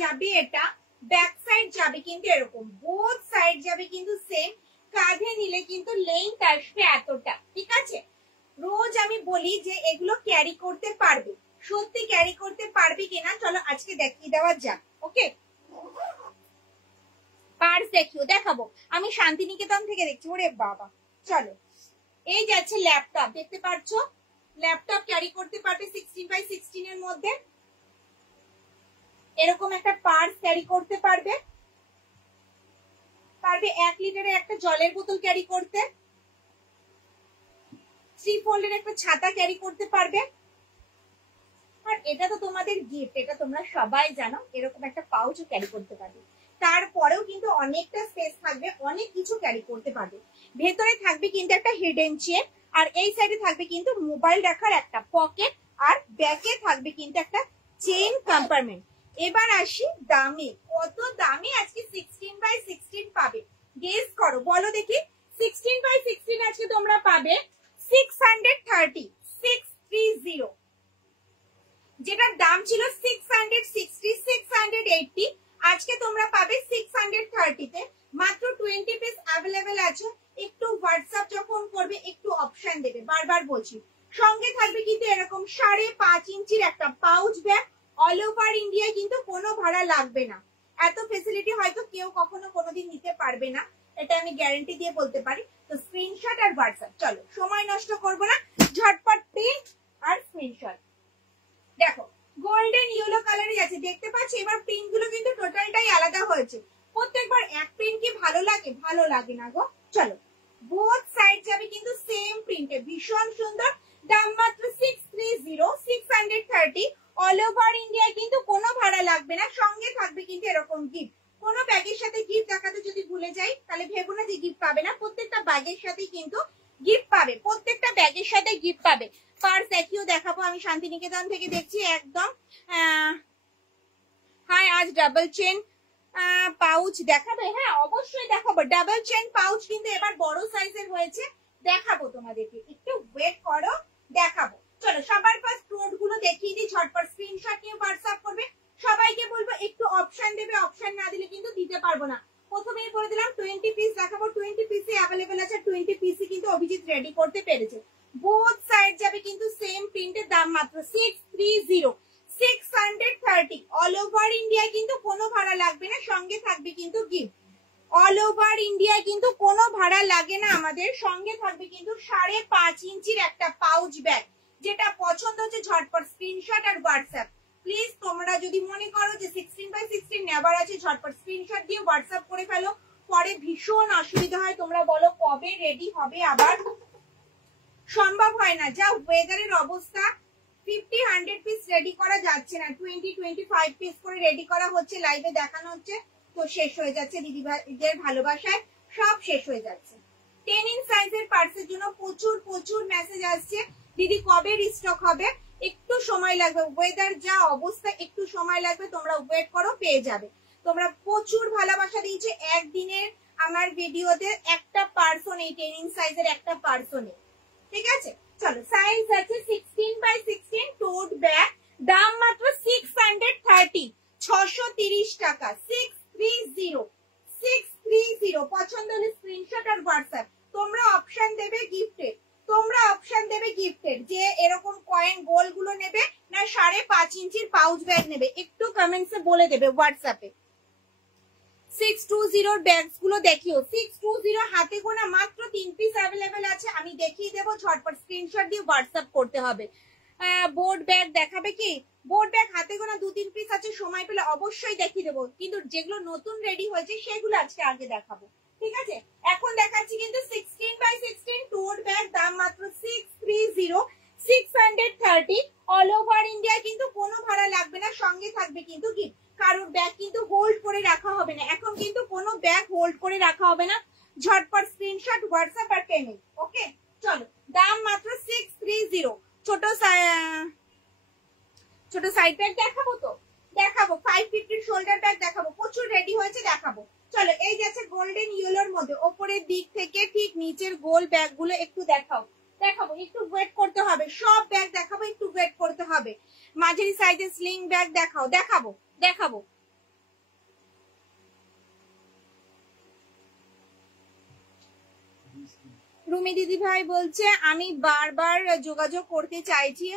যাবে এটা, back side যাবে কিন্তু এরকম, বোথ সাইড যাবে কিন্তু সেম। কাঁধে নিলে কিন্তু লেন্থ আসবে এতটা, ঠিক আছে। রোজ আমি বলি যে এগুলো ক্যারি করতে পারবে, সত্যি ক্যারি করতে পারবে কিনা চলো আজকে দেখিয়ে দেওয়া যাক। ওকে, পার্স দেখিও, দেখাবো। আমি শান্তিনিকেতন থেকে দেখছি। ওরে বাবা, চলো। এই যাচ্ছে ল্যাপটপ, দেখতে পাচ্ছ, ল্যাপটপ ক্যারি করতে পারবে 16x16 এর মধ্যে। এরকম একটা পার্স ক্যারি করতে পারবে, 1 লিটারের একটা জলের বোতল ক্যারি করতে, 3 ফোল্ডের একটা ছাতা ক্যারি করতে পারবে। আর এটা তো তোমাদের গিফট, এটা তোমরা সবাই জানো। এরকম একটা পাউচও ক্যারি করতে পারবে, তারপরেও কিন্তু অনেকটা স্পেস থাকবে, অনেক কিছু ক্যারি করতে পারবে। ভেতরে থাকবে কিন্তু একটা হিডেন চেন, আর এই সাইডে থাকবে কিন্তু মোবাইল রাখার একটা পকেট, আর ব্যাকে থাকবে কিন্তু একটা চেইন কম্পার্টমেন্ট। এবার আসি দামে, কত দামে আজকে 16x16 পাবে গেস করো, বলো দেখি। 16x16 আজকে তোমরা পাবে 630, 630, যেটার দাম ছিল 660, 680, আজকে তোমরা পাবে 630 তে। মাত্র 20 পিস অ্যাভেলেবেল আছে। একটু হোয়াটসঅ্যাপ যখন করবে একটু অপশন দেবে, বারবার বলছি। সঙ্গে থাকবে কিন্তু এরকম 5.5 ইঞ্চির একটা pouch bag, all over India কিন্তু কোনো ভাড়া লাগবে না। এত ফেসিলিটি হয়তো কেউ কখনো কোনোদিন নিতে পারবে না, এটা আমি গ্যারান্টি দিয়ে বলতে পারি। তো স্ক্রিনশট আর হোয়াটসঅ্যাপ, চলো সময় নষ্ট করবো না, ঝটপট প্রিন্ট আর স্ক্রিনশট। দেখো গোল্ডেন ইয়েলো কালারই আছে, দেখতে পাচ্ছি। এবার প্রিন্ট গুলো কিন্তু টোটালটাই আলাদা হয়েছে। প্রত্যেকবার এক প্রিন্ট কি ভালো লাগে? ভালো লাগে না গো। চলো, বোথ সাইড যাবে কিন্তু সেম প্রিন্টে, ভীষণ সুন্দর। দাম মাত্র 630, 630, অল ওভার ইন্ডিয়া কিন্তু কোনো ভাড়া লাগবে না। সঙ্গে থাকবে কিন্তু এরকম গিফট। কোনো ব্যাগের সাথে গিফট দেখাতে যদি ভুলে যাই তাহলে ভেবো না যে গিফট পাবে না, প্রত্যেকটা ব্যাগের সাথেই কিন্তু গিফট পাবে, প্রত্যেকটা ব্যাগের সাথে গিফট পাবে। পার্স দেখিও, দেখাবো। আমি শান্তিনিকেতন থেকে দেখছি একদম। হাই, আজ ডাবল চেন পাউচ দেখাবে? হ্যাঁ অবশ্যই দেখাবো, ডাবল চেন পাউচ কিন্তু এবার বড় সাইজের হয়েছে, দেখাবো তোমাদেরকে, একটু ওয়েট করো, দেখাবো। চলো সবার ফার্স্ট নোট গুলো দেখিয়ে দিই, ঝটপট স্ক্রিনশট নিয়ে হোয়াটসঅ্যাপ করবে। সবাইকে বলবো একটু অপশন দেবে, অপশন না দিলে কিন্তু দিতে পারবো না। প্রথমেই বলে দিলাম 20 পিস দেখাবো, 20 পিসে অ্যাভেলেবেল আছে, 20 পিসই কিন্তু অভিজিৎ রেডি করতে পেরেছে। বোথ সাইড যাবে কিন্তু সেম প্রিন্টের, দাম মাত্র 630, 630, অল ওভার ইন্ডিয়া কিন্তু কোনো ভাড়া লাগবে না, সঙ্গে থাকবে কিন্তু গিফট। অল ওভার ইন্ডিয়া কিন্তু কোনো ভাড়া লাগে না আমাদের, সঙ্গে থাকবে কিন্তু 5.5 ইঞ্চির একটা পাউচ ব্যাগ। যেটা পছন্দ হচ্ছে ঝটপট স্ক্রিনশট আর হোয়াটসঅ্যাপ। প্লিজ তোমরা যদি মনে করো যে 16x16 নেবার আছে, ঝটপট স্ক্রিনশট দিয়ে হোয়াটসঅ্যাপ করে ফেলো, পরে ভীষণ অসুবিধা হয়। তোমরা বলো কবে রেডি হবে, আবার সম্ভব হয় না, যা ওয়েদারের অবস্থা। 50-100 পিস রেডি করা যাচ্ছে না, 20-25 পিস করে রেডি করা হচ্ছে, লাইভে দেখানো হচ্ছে, তো শেষ হয়ে যাচ্ছে। দিদি ভাইদের ভালোবাসায় সব শেষ হয়ে যাচ্ছে। 10 ইঞ্চ সাইজের পার্সের জন্য প্রচুর প্রচুর মেসেজ আসছে, দিদি কবে রিস্টক হবে? একটু সময় লাগবে, ওয়েদার যা অবস্থা, একটু সময় লাগবে, তোমরা ওয়েট করো, পেয়ে যাবে। তোমরা প্রচুর ভালোবাসা দিয়েছে একদিনের আমার ভিডিওতে, একটা পার্সন এই 10 ইঞ্চ সাইজের একটা পার্সনে, ঠিক আছে। চলো, সাইজ আছে 16x16 টোট ব্যাগ, দাম মাত্র 630, 630 টাকা, 630, 630। পছন্দ হলে স্ক্রিনশট আর হোয়াটসঅ্যাপ। তোমরা অপশন দেবে গিফটের, তোমরা অপশন দেবে গিফটের, যে এরকম কয়েন গোল গুলো নেবে না 5.5 ইঞ্চির পাউচ ব্যাগ নেবে, একটু কমেন্টসে বলে দেবে হোয়াটসঅ্যাপে। 620 ব্যাগস গুলো দেখিও, 620 হাতে গোনা মাত্র 3 পিস অ্যাভেলেবেল আছে, আমি দেখিয়ে দেবো, ঝটপট স্ক্রিনশট দিয়ে হোয়াটসঅ্যাপ করতে হবে। বোর্ড ব্যাগ দেখাবে কি? বোর্ড ব্যাগ হাতে গোনা 2-3 পিস আছে, সময় পেলে অবশ্যই দেখিয়ে দেবো, কিন্তু যেগুলো নতুন রেডি হয়েছে সেগুলো আজকে আগে দেখাবো, ঠিক আছে। এখন দেখাচ্ছি কিন্তু 16x16 টোট ব্যাগ, দাম মাত্র 630, 630, অল ওভার ইন্ডিয়া কিন্তু কোনো ভাড়া লাগবে না, সঙ্গে থাকবে কিন্তু গিফট। কারোর ব্যাগ কিন্তু হোল্ড করে রাখা হবে না, এখন কিন্তু কোনো ব্যাগ হোল্ড করে রাখা হবে না, ঝটপট স্ক্রিনশট হোয়াটসঅ্যাপ আর পেমেন্ট। ওকে, চলো, দাম মাত্র 630। ছোট সাইড ব্যাগ দেখাবো, তো দেখাবো, 550 শোল্ডার ব্যাগ দেখাবো, প্রচুর রেডি হয়েছে, দেখাবো। চলো, এই যাচ্ছে গোল্ডেন ইয়েলোর মধ্যে, ওপরের দিক থেকে ঠিক নিচের গোল ব্যাগ গুলো একটু দেখাও, দেখাবো, একটু ওয়েট করতে হবে, সব ব্যাগ দেখাবো, একটু ওয়েট করতে হবে। মাঝারি সাইজের স্লিং ব্যাগ দেখাও, দেখাবো, দেখাবো। রুমি দিদি ভাই বলছে আমি বারবার যোগাযোগ করতে চাইছি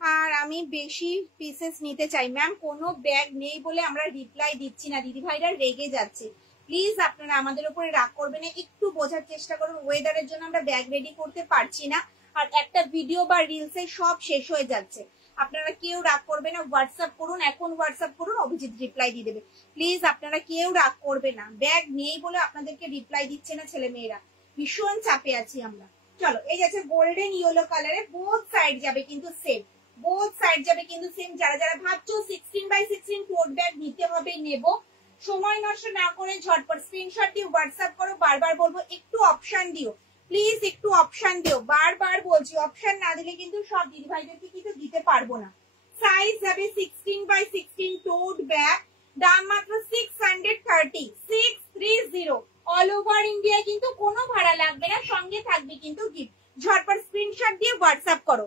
আর আমি বেশি পিসেস নিতে চাই। ম্যাম কোনো ব্যাগ নেই বলে আমরা রিপ্লাই দিচ্ছি না, দিদি ভাইরা রেগে যাচ্ছে। প্লিজ আপনারা আমাদের উপরে রাগ করবেন না, একটু বোঝার চেষ্টা করুন। ওয়েদারের জন্য আমরা ব্যাগ রেডি করতে পারছি না, আর একটা ভিডিও বা রিলসে সব শেষ হয়ে যাচ্ছে। আপনারা কেউ রাগ করবে না, হোয়াটসঅ্যাপ করুন, এখন হোয়াটসঅ্যাপ করুন, অভিজিৎ রিপ্লাই দিয়ে দেবে। প্লিজ আপনারা কেউ রাগ করবে না, ব্যাগ নেই বলে আপনাদেরকে রিপ্লাই দিচ্ছে না ছেলে মেয়েরা, ভীষণ চাপে আছি আমরা। চলো এই যাচ্ছে গোল্ডেন ইয়েলো কালারে, বোথ সাইড যাবে কিন্তু সেম, বোথ সাইড যাবে কিন্তু সেম। যারা যারা ভাবছো 16x16 টোট ব্যাগ নিতে হবে নেব, সময় নষ্ট না করে ঝটপট স্ক্রিনশট দিয়ে হোয়াটসঅ্যাপ করো। বারবার বলবো একটু অপশন দিও, প্লিজ একটু অপশন দিও, বারবার বলছি অপশন না দিলে কিন্তু সব দিদি ভাইদেরকে কিন্তু দিতে পারবো না। সাইজ যাবে 16x16 টোট ব্যাগ, দাম মাত্র 630, 630। অল ওভার ইন্ডিয়া কিন্তু কোনো ভাড়া লাগবে না, সঙ্গে থাকবে কিন্তু গিফট। ঝটপট স্ক্রিনশট দিয়ে হোয়াটসঅ্যাপ করো।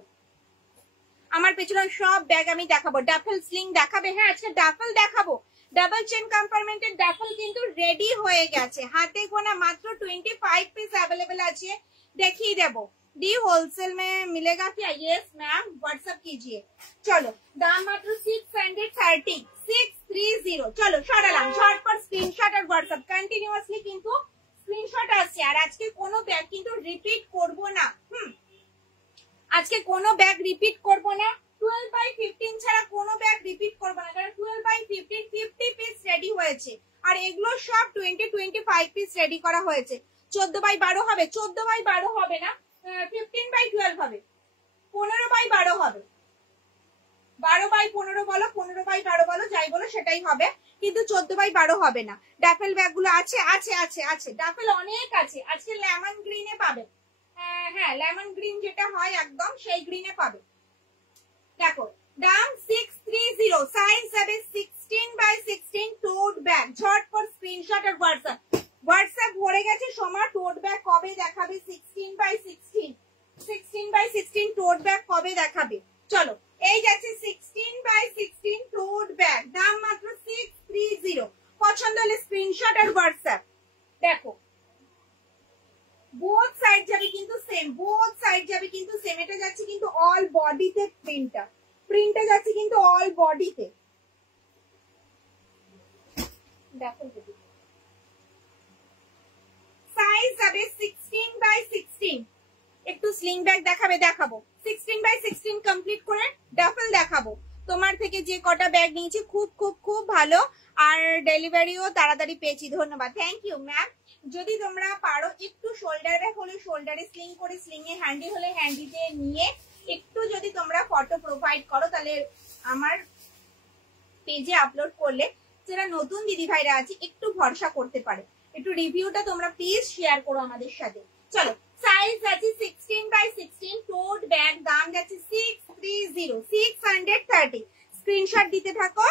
আমার পেছনে সব ব্যাগ আমি দেখাবো। ডাফেল স্লিং দেখাবে? হ্যাঁ আজকে ডাফেল দেখাবো। ডাবল চেন কম্পার্টমেন্টের ডাফেল কিন্তু রেডি হয়ে গেছে, হাতে গোনা মাত্র 25 পিস अवेलेबल আছে, দেখিয়ে দেবো। डी होलसेल में मिलेगा क्या? यस मैम, व्हाट्सएप कीजिए। चलो दाम मात्र 630, 630। চলো সরালাম, ঝটপট স্ক্রিনশট আর হোয়াটসঅ্যাপ কন্টিনিউয়াসলি কিন্তু স্ক্রিনশট আসছে। আর আজকে কোনো ব্যাগ কিন্তু রিপিট করব না, আজকে কোনো ব্যাগ রিপিট করব না। 12x15 ছাড়া কোনো ব্যাগ রিপিট করব না, কারণ 12x15 50 পিস রেডি হয়েছে, আর এগুলো সব 25 পিস রেডি করা হয়েছে। 14x12 হবে? 14x12 হবে না, 15x12 হবে, 15x12 হবে। 12x15 বলো, 15x12 বলো, যাই বলো সেটাই হবে, কিন্তু 14x12 হবে না। ডাফেল ব্যাগ গুলো আছে আছে আছে আছে, ডাফেল অনেক আছে। আজকে লেমন গ্রিনে পাবে, হ্যাঁ লেমন গ্রিন যেটা হয় একদম সেই গ্রিনে পাবে। দেখো দাম 630, সাইজ যাবে 16x16 টোট ব্যাগ। ঝটপট স্ক্রিনশট আর হোয়াটসঅ্যাপ, হোয়াটসঅ্যাপ ভরে গেছে। সোমা টোট ব্যাগ কবে দেখাবে? 16x16, 16x16 টোট ব্যাগ কবে দেখাবে? চলো এই যাচ্ছে 16x16 টোট ব্যাগ, দাম মাত্র 630। পছন্দ হলে স্ক্রিনশট আর হোয়াটসঅ্যাপ। দেখো বোথ সাইড যাবে কিন্তু সেম, বোথ সাইড যাবে কিন্তু সেম। এটা যাচ্ছে কিন্তু অল বডিতে, প্রিন্টটা যাচ্ছে কিন্তু অল বডিতে। দেখো সাইজ যাবে 16x16। একটু স্লিং ব্যাগ দেখাবে? দেখাবো। 16x16 কমপ্লিট করে ডাফেল দেখাবো। তোমার থেকে যে কটা ব্যাগ নিয়েছি খুব খুব খুব ভালো, আর ডেলিভারিও তাড়াতাড়ি পেয়েছি, ধন্যবাদ, থ্যাংক ইউ ম্যাম। যদি তোমরা পারো একটু শোল্ডার ব্যাগ হলে শোল্ডারে স্লিং করে, স্লিং এ হ্যান্ডি হলে হ্যান্ডিতে নিয়ে একটু যদি তোমরা ফটো প্রোভাইড করো, তাহলে আমার পেজে আপলোড করলে যারা নতুন দিদি ভাইরা আছে একটু ভরসা করতে পারে। একটু রিভিউটা তোমরা প্লিজ শেয়ার করো আমাদের সাথে। চলো সাইজ আছে 16x16 টোট ব্যাগ, দাম যাচ্ছে 630, 630। স্ক্রিনশট দিতে থাকো,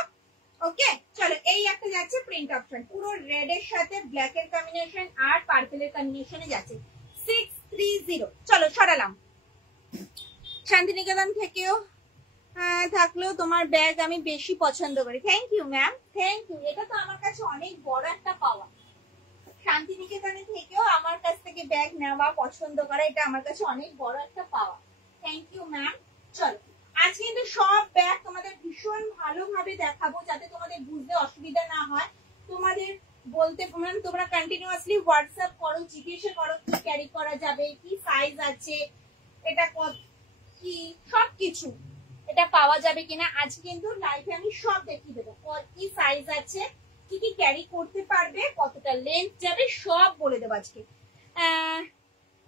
ওকে। চলো এই একটা যাচ্ছে প্রিন্ট অপশন, পুরো রেড এর সাথে ব্ল্যাক এর কম্বিনেশন আর পার্পল এর কম্বিনেশনে যাচ্ছে 630। চলো সরালাম। শান্তিনিকেতন থেকেও থাকলেও তোমার ব্যাগ আমি বেশি পছন্দ করি। Thank you ma'am, thank you. এটা তো আমার কাছে অনেক বড় একটা পাওয়া, শান্তিনিকেতনের থেকেও আমার কাছ থেকে ব্যাগ নেওয়া, পছন্দ করা, এটা আমার কাছে অনেক বড় একটা পাওয়া। Thank you ma'am. চলো আজ কিন্তু সব ব্যাগ তোমাদের ভীষণ ভালোভাবে দেখাবো, যাতে তোমাদের বুঝতে অসুবিধা না হয়। তোমাদের বলতে তোমরা কন্টিনিউয়াসলি হোয়াটসঅ্যাপ করো, জিজ্ঞেস করো কি ক্যারি করা যাবে, কি সাইজ আছে, এটা কি সবকিছু এটা পাওয়া যাবে কিনা। আজ কিন্তু লাইভে আমি সব দেখিয়ে দেবো, কি সাইজ আছে, কি কি ক্যারি করতে পারবে, কতটা লেন্থ যাবে, সব বলে দেবো আজকে।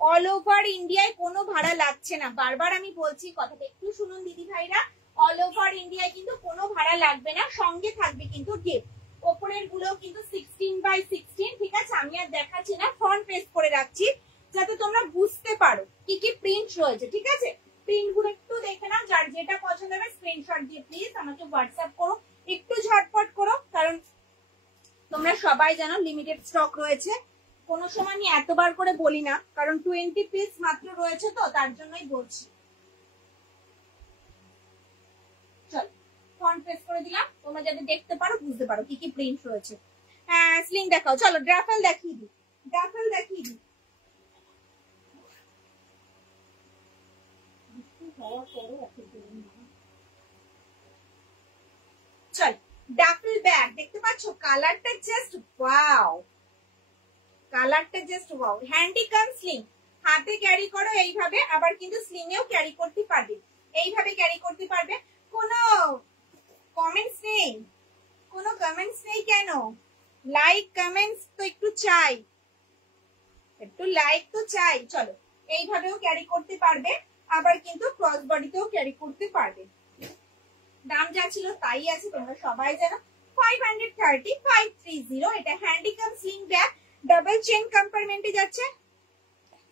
অল ওভার ইন্ডিয়ায় কোনো ভাড়া লাগছে না, বারবার আমি বলছি কথাটা, একটু শুনুন দিদি ভাইরা। অল ওভার ইন্ডিয়ায় কিন্তু কোনো ভাড়া লাগবে না, সঙ্গে থাকবে কিন্তু গিফট। ওপরের গুলো কিন্তু 16x16, ঠিক আছে। আমি আর দেখাচ্ছি না, ফ্রন্ট পেজ করে রাখছি যাতে তোমরা বুঝতে পারো কি কি প্রিন্ট রয়েছে, ঠিক আছে। প্রিন্ট গুলো একটু দেখে নাও, যার যেটা পছন্দ হবে স্ক্রিনশট দিয়ে প্লিজ আমাকে হোয়াটসঅ্যাপ করো, একটু ঝটপট করো, কারণ তোমরা সবাই জানো লিমিটেড স্টক রয়েছে। কোনো সময় আমি এতবার করে বলি না, কারণ 20 পিস মাত্র রয়েছে, তো তার জন্যই বলছি। চল ফ্রন্ট পেজ করে দিলাম, তোমরা যাতে দেখতে পারো, বুঝতে পারো কি কি প্রিন্ট রয়েছে। স্লিং দেখাও। চলো ড্রাফেল দেখিয়ে দিই, ড্রাফেল দেখিয়ে দিই। চল ডাফেল ব্যাগ দেখতে পাচ্ছ, কালারটা জাস্ট ওয়াও, কালারটা জাস্ট ওয়াও। হ্যান্ডিকাম স্লিং, হাতে ক্যারি করো এইভাবে, আবার কিন্তু স্লিং এও ক্যারি করতে পারবে, এইভাবে ক্যারি করতে পারবে। কোনো কমেন্টস নেই, কোনো কমেন্টস নেই কেন? লাইক কমেন্টস তো একটু চাই, একটু লাইক তো চাই। চলো এইভাবেও ক্যারি করতে পারবে, আবার কিন্তু ক্রস বডিতেও ক্যারি করতে পারবে। দাম যা ছিল তাই আছে, তোমরা সবাই জানো 530 530। এটা হ্যান্ডিকাম স্লিং ব্যাগ, ডাবল চেন কম্পার্টমেন্টে যাচ্ছে।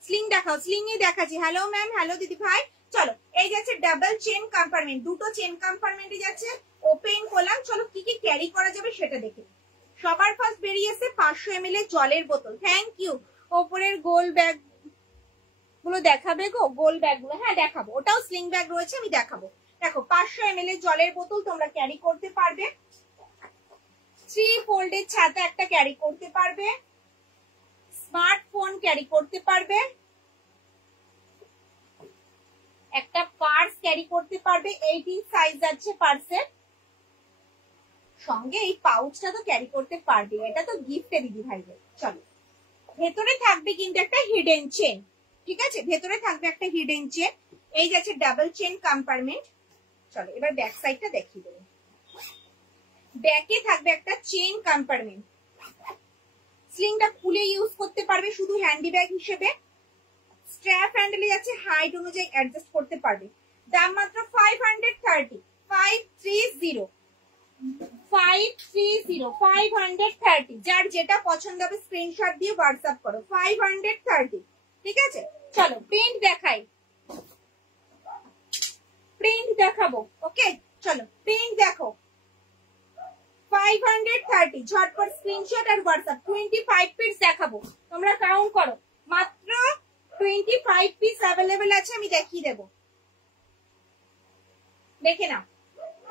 স্লিং দেখাও, স্লিং এ দেখাচ্ছি। হ্যালো ম্যাম, হ্যালো দিদি ভাই। চলো এই যাচ্ছে ডাবল চেন কম্পার্টমেন্ট, দুটো চেন কম্পার্টমেন্টে যাচ্ছে, ওপেন করলাম। চলো কি কি ক্যারি করা যাবে সেটা দেখে। সবার ফার্স্ট বেরিয়েছে 500 ml এর জলের বোতল, থ্যাংক ইউ। ওপরের গোল ব্যাগ গুলো দেখাবে গো, গোল ব্যাগ গুলো, হ্যাঁ দেখাবো, ওটাও স্লিং ব্যাগ রয়েছে, আমি দেখাবো। দেখো 500 ml এর জলের বোতল তোমরা ক্যারি করতে পারবে। 3 ফোল্ডের ছাতা একটা ক্যারি করতে পারবে, স্মার্টফোন ক্যারি করতে পারবে, একটা পার্স ক্যারি করতে পারবে, 18 সাইজ আছে পার্সের সঙ্গে। এই পাউচটা তো ক্যারি করতে পারবে, এটা তো গিফটে দিদি ভাইদের। চলো ভেতরে থাকবে কিন্তু একটা হিডেন চেন, ঠিক আছে, ভেতরে থাকবে একটা হিডেন চেন। এই যাচ্ছে ডাবল চেন কম্পার্টমেন্ট। চলো এবার ব্যাক সাইডটা দেখিয়ে দেবো। ব্যাকে থাকবে একটা চেন কম্পার্টমেন্ট, স্লিংটা খুলে ইউজ করতে পারবে শুধু হ্যান্ডি ব্যাগ হিসেবে। স্ট্র্যাপ হ্যান্ডেলে যাচ্ছে, হাইট অনুযায়ী অ্যাডজাস্ট করতে পারবে। দাম মাত্র 530 530 530। যার যেটা পছন্দ হবে স্ক্রিনশট দিয়ে হোয়াটসঅ্যাপ করো। 530, ঠিক আছে। চলো প্রিন্ট দেখাই, প্রিন্ট দেখাবো, ওকে। চলো প্রিন্ট দেখো, 530। ঝটপট স্ক্রিনশট আর হোয়াটসঅ্যাপ। 25 পিস দেখাবো, তোমরা কাউন্ট করো। মাত্র 25 পিস অ্যাভেলেবেল আছে, আমি দেখিয়ে দেবো, দেখে নাও।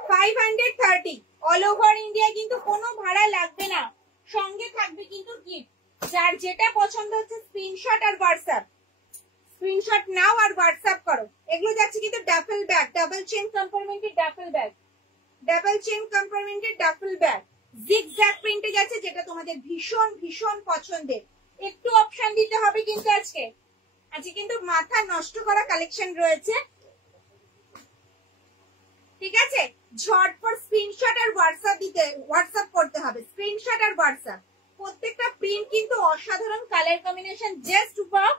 530 অল ওভার ইন্ডিয়া, কিন্তু কোনো ভাড়া লাগবে না, সঙ্গে থাকবে কিন্তু গিফট। যার যেটা পছন্দ হচ্ছে স্ক্রিনশট আর হোয়াটসঅ্যাপ, স্ক্রিনশট নাও আর হোয়াটসঅ্যাপ করো। এগুলো যাচ্ছে কিন্তু ডাফেল ব্যাগ, ডাবল চেন কম্পার্টমেন্টের ডাফেল ব্যাগ, ডাবল চেন কম্পার্টমেন্টের ডাফেল ব্যাগ, জিগজ্যাগ প্রিন্টে যাচ্ছে, যেটা তোমাদের ভীষণ ভীষণ পছন্দের। একটু অপশন দিতে হবে কিন্তু আজকে, আজকে কিন্তু মাথা নষ্ট করা কালেকশন রয়েছে, ঠিক আছে। ঝটপট স্ক্রিনশট আর হোয়াটসঅ্যাপ করতে হবে, স্ক্রিনশট আর হোয়াটসঅ্যাপ। প্রত্যেকটা প্রিন্ট কিন্তু অসাধারণ, কালার কম্বিনেশন জাস্ট ওয়াও।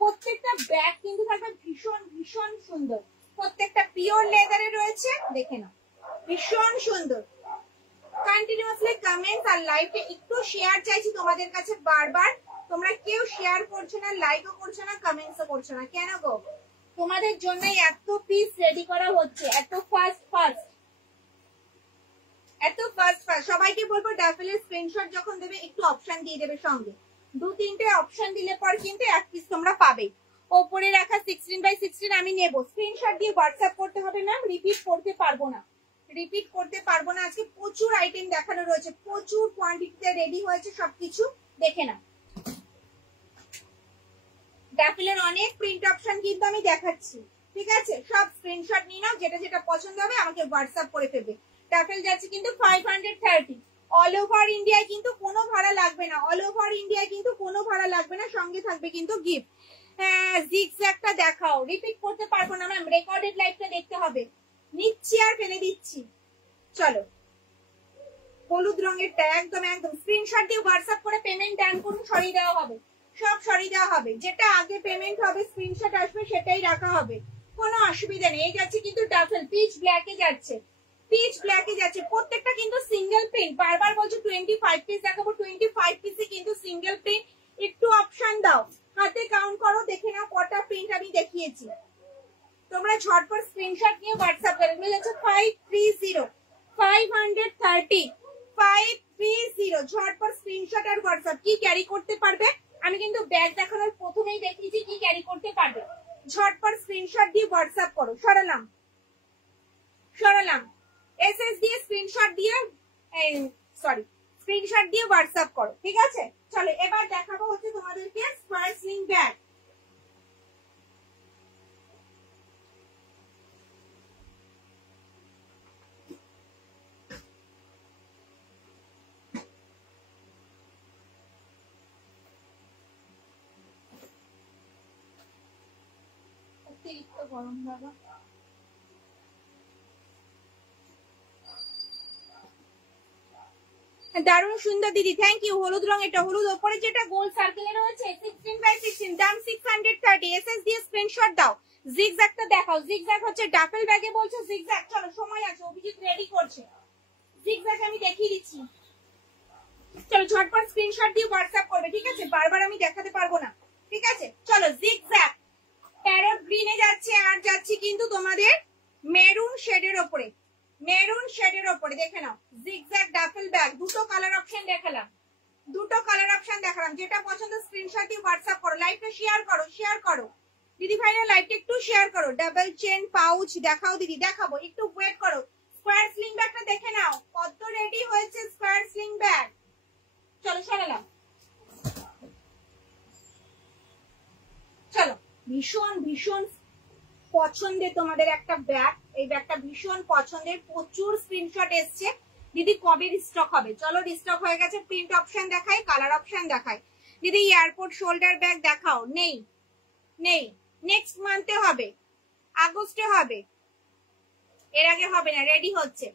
প্রত্যেকটা ব্যাগ কিন্তু থাকবে ভীষণ ভীষণ সুন্দর, প্রত্যেকটা পিওর লেদারে রয়েছে, দেখে নাও ভীষণ সুন্দর। কন্টিনিউয়াসলি কমেন্টস আর লাইভে একটু শেয়ার চাইছি তোমাদের কাছে বারবার। তোমরা কেউ শেয়ার করছো না, লাইকও করছো না, কমেন্টসও করছো না, কেন গো? তোমাদের জন্য এত পিস রেডি করা হচ্ছে, এত ফাস্ট ফাস্ট, এত ফাস্ট ফাস্ট। সবাইকে বলবো ডাফেলের স্ক্রিনশট যখন দেবে একটু অপশন দিয়ে দেবে সঙ্গে, 2-3টে অপশন দিলে পর কিন্তু এক পিস তোমরা পাবে। ওপরে রাখা 16x16 আমি নেব, স্ক্রিনশট দিয়ে হোয়াটসঅ্যাপ করতে হবে ম্যাম, রিপিট করতে পারবো না, রিপিট করতে পারবো না। আজকে প্রচুর আইটেম দেখানো রয়েছে, প্রচুর কোয়ান্টিটিতে রেডি হয়েছে সবকিছু, দেখে না। ডাফেলের অনেক প্রিন্ট অপশন কিন্তু আমি দেখাচ্ছি, ঠিক আছে। সব স্ক্রিনশট নিয়ে নাও, যেটা যেটা পছন্দ হবে আমাকে হোয়াটসঅ্যাপ করে ফেলবে। ডাফেল যাচ্ছে কিন্তু 530 অল ওভার ইন্ডিয়ায়, কিন্তু কোনো ভাড়া লাগবে না, অল ওভার ইন্ডিয়ায় কিন্তু কোনো ভাড়া লাগবে না, সঙ্গে থাকবে কিন্তু গিফট। হ্যাঁ জিগজ্যাগটা দেখাও, রিপিট করতে পারবো না ম্যাম, রেকর্ডেড লাইভটা দেখতে হবে, নিচ্ছি আর ফেলে দিচ্ছি। চলো হলুদ রঙেরটা একদম একদম স্ক্রিনশট দিয়ে হোয়াটসঅ্যাপ করে পেমেন্ট ডান করুন, সরিয়ে দেওয়া হবে, সব সরিয়ে দেওয়া হবে। যেটা আগে পেমেন্ট হবে স্ক্রিনশট আসবে সেটাই রাখা হবে, কোনো অসুবিধা নেই। এই যাচ্ছে কিন্তু ডাফেল, পিচ ব্ল্যাকে যাচ্ছে, পিচ ব্ল্যাকে যাচ্ছে। প্রত্যেকটা কিন্তু সিঙ্গেল প্রিন্ট, বারবার বলছো 25 পিস দেখাবো, 25 পিসে কিন্তু সিঙ্গেল প্রিন্ট। একটু অপশন দাও, হাতে কাউন্ট করো, দেখে নাও কটা প্রিন্ট আমি দেখিয়েছি। তোমরা ঝটপট স্ক্রিনশট নিয়ে হোয়াটসঅ্যাপ করে। এগুলো যাচ্ছে 530 530 530। ঝটপট স্ক্রিনশট আর হোয়াটসঅ্যাপ। কি ক্যারি করতে পারবে, আমি কিন্তু ব্যাগ দেখানোর প্রথমেই দেখিয়েছি কি ক্যারি করতে পারবে। ঝটপট স্ক্রিনশট দিয়ে হোয়াটসঅ্যাপ করো। সরালাম সরালাম, এসএস দিয়ে স্ক্রিনশট দিয়ে, সরি স্ক্রিনশট দিয়ে হোয়াটসঅ্যাপ করো, ঠিক আছে। চলো এবার দেখাবো হচ্ছে তোমাদেরকে স্কয়ার স্লিং ব্যাগ। অতিরিক্ত গরম বাবা। দারুণ সুন্দর দিদি, থ্যাংক ইউ। হলুদ রং, এটা হলুদ, ওপরে যেটা গোল সার্কেলে রয়েছে 16x16, দাম 630। এসএস দিয়ে স্ক্রিনশট দাও। জিগজ্যাগটা দেখাও। জিগজ্যাগ হচ্ছে ডাফেল ব্যাগে বলছো জিগজ্যাগ। চলো সময় আছে, অভিজিৎ রেডি করছে। জিগজ্যাগ আমি দেখিয়ে দিচ্ছি। চলো ঝটপট স্ক্রিনশট দিয়ে হোয়াটসঅ্যাপ করবে, ঠিক আছে? বারবার আমি দেখাতে পারবো না, ঠিক আছে? চলো জিগজ্যাগ প্যারট গ্রিনে যাচ্ছে, আর যাচ্ছি কিন্তু তোমাদের মেরুন শেডের ওপরে। মেরুন শেডের ওপরে দেখে নাও, জিগজ্যাগ ডাফেল ব্যাগ। দুটো কালার অপশন দেখালাম, দুটো কালার অপশন দেখালাম। যেটা পছন্দ স্ক্রিনশট দিয়ে হোয়াটসঅ্যাপ করো। লাইভটা শেয়ার করো, শেয়ার করো দিদি ভাইরা, লাইভটা একটু শেয়ার করো। ডাবল চেন পাউচ দেখাও দিদি, দেখাবো, একটু ওয়েট করো। স্কোয়ার স্লিং ব্যাগটা দেখে নাও, কত রেডি হয়েছে স্কোয়ার স্লিং ব্যাগ। চলো সরালাম। চলো ভীষণ ভীষণ পছন্দের তোমাদের একটা ব্যাগ। এই ব্যাগটা ভীষণ পছন্দের, প্রচুর স্ক্রিনশট এসছে। দিদি কবে রিস্টক হবে? চলো রিস্টক হয়ে গেছে। প্রিন্ট অপশন দেখাই, কালার অপশন দেখাই। দিদি এয়ারপোর্ট শোল্ডার ব্যাগ দেখাও। নেই, নেই, নেক্সট মান্থে হবে, আগস্টে হবে, এর আগে হবে না। রেডি হচ্ছে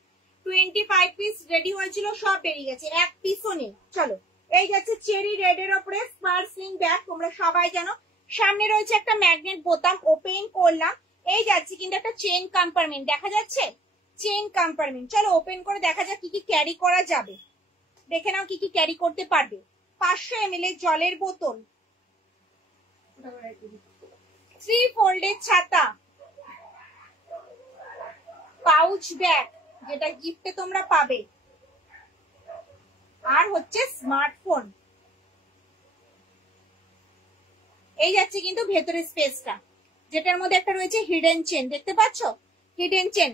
25 পিস রেডি হয়েছিল, সব বেরিয়ে গেছে, এক পিসও নেই। চলো এই যাচ্ছে চেরি রেড এর উপরে স্কোয়ার স্লিং ব্যাগ, তোমরা সবাই জানো। সামনে রয়েছে একটা ম্যাগনেট বোতাম, ওপেন করলাম। এই যাচ্ছে কিন্তু একটা চেইন কম্পার্টমেন্ট, দেখা যাচ্ছে চেইন কম্পার্টমেন্ট। চলো ওপেন করে দেখা যাক কি কি ক্যারি করা যাবে। দেখে নাও কি কি ক্যারি করতে পারবে। 500 ml এর জলের বোতল, 3 ফোল্ডের ছাতা, পাউচ ব্যাগ যেটা গিফটে তোমরা পাবে, আর হচ্ছে স্মার্টফোন। এই যাচ্ছে কিন্তু ভেতরের স্পেসটা, যেটার মধ্যে একটা রয়েছে হিডেন চেন, দেখতে পাচ্ছ হিডেন চেন।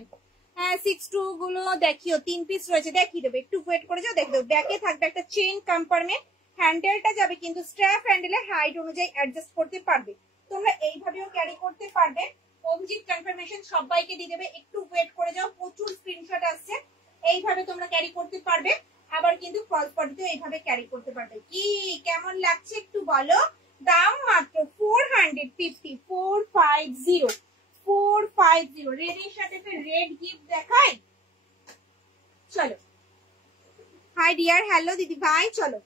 62 গুলো দেখিও, 3 পিস রয়েছে, দেখিয়ে দেবে, একটু ওয়েট করে যাও, দেখে দেবো। ব্যাকে থাকবে একটা চেইন কম্পার্টমেন্ট, হ্যান্ডেলটা যাবে কিন্তু স্ট্র্যাপ হ্যান্ডেলে হাইট অনুযায়ী অ্যাডজাস্ট করতে পারবে। তোমরা এইভাবেও ক্যারি করতে পারবে। অভিজিৎ কনফার্মেশন সবাইকে দিয়ে দেবে, একটু ওয়েট করে যাও, প্রচুর স্ক্রিনশট আসছে। এইভাবে তোমরা ক্যারি করতে পারবে, আবার কিন্তু ক্রস বডিতেও এইভাবে ক্যারি করতে পারবে। কি কেমন লাগছে একটু বলো। দাম মাত্র 450, 450, 450। রেড এর সাথে রেড গিফট দেখাই। চলো হাই ডিয়ার, হ্যালো দিদি ভাই। চলো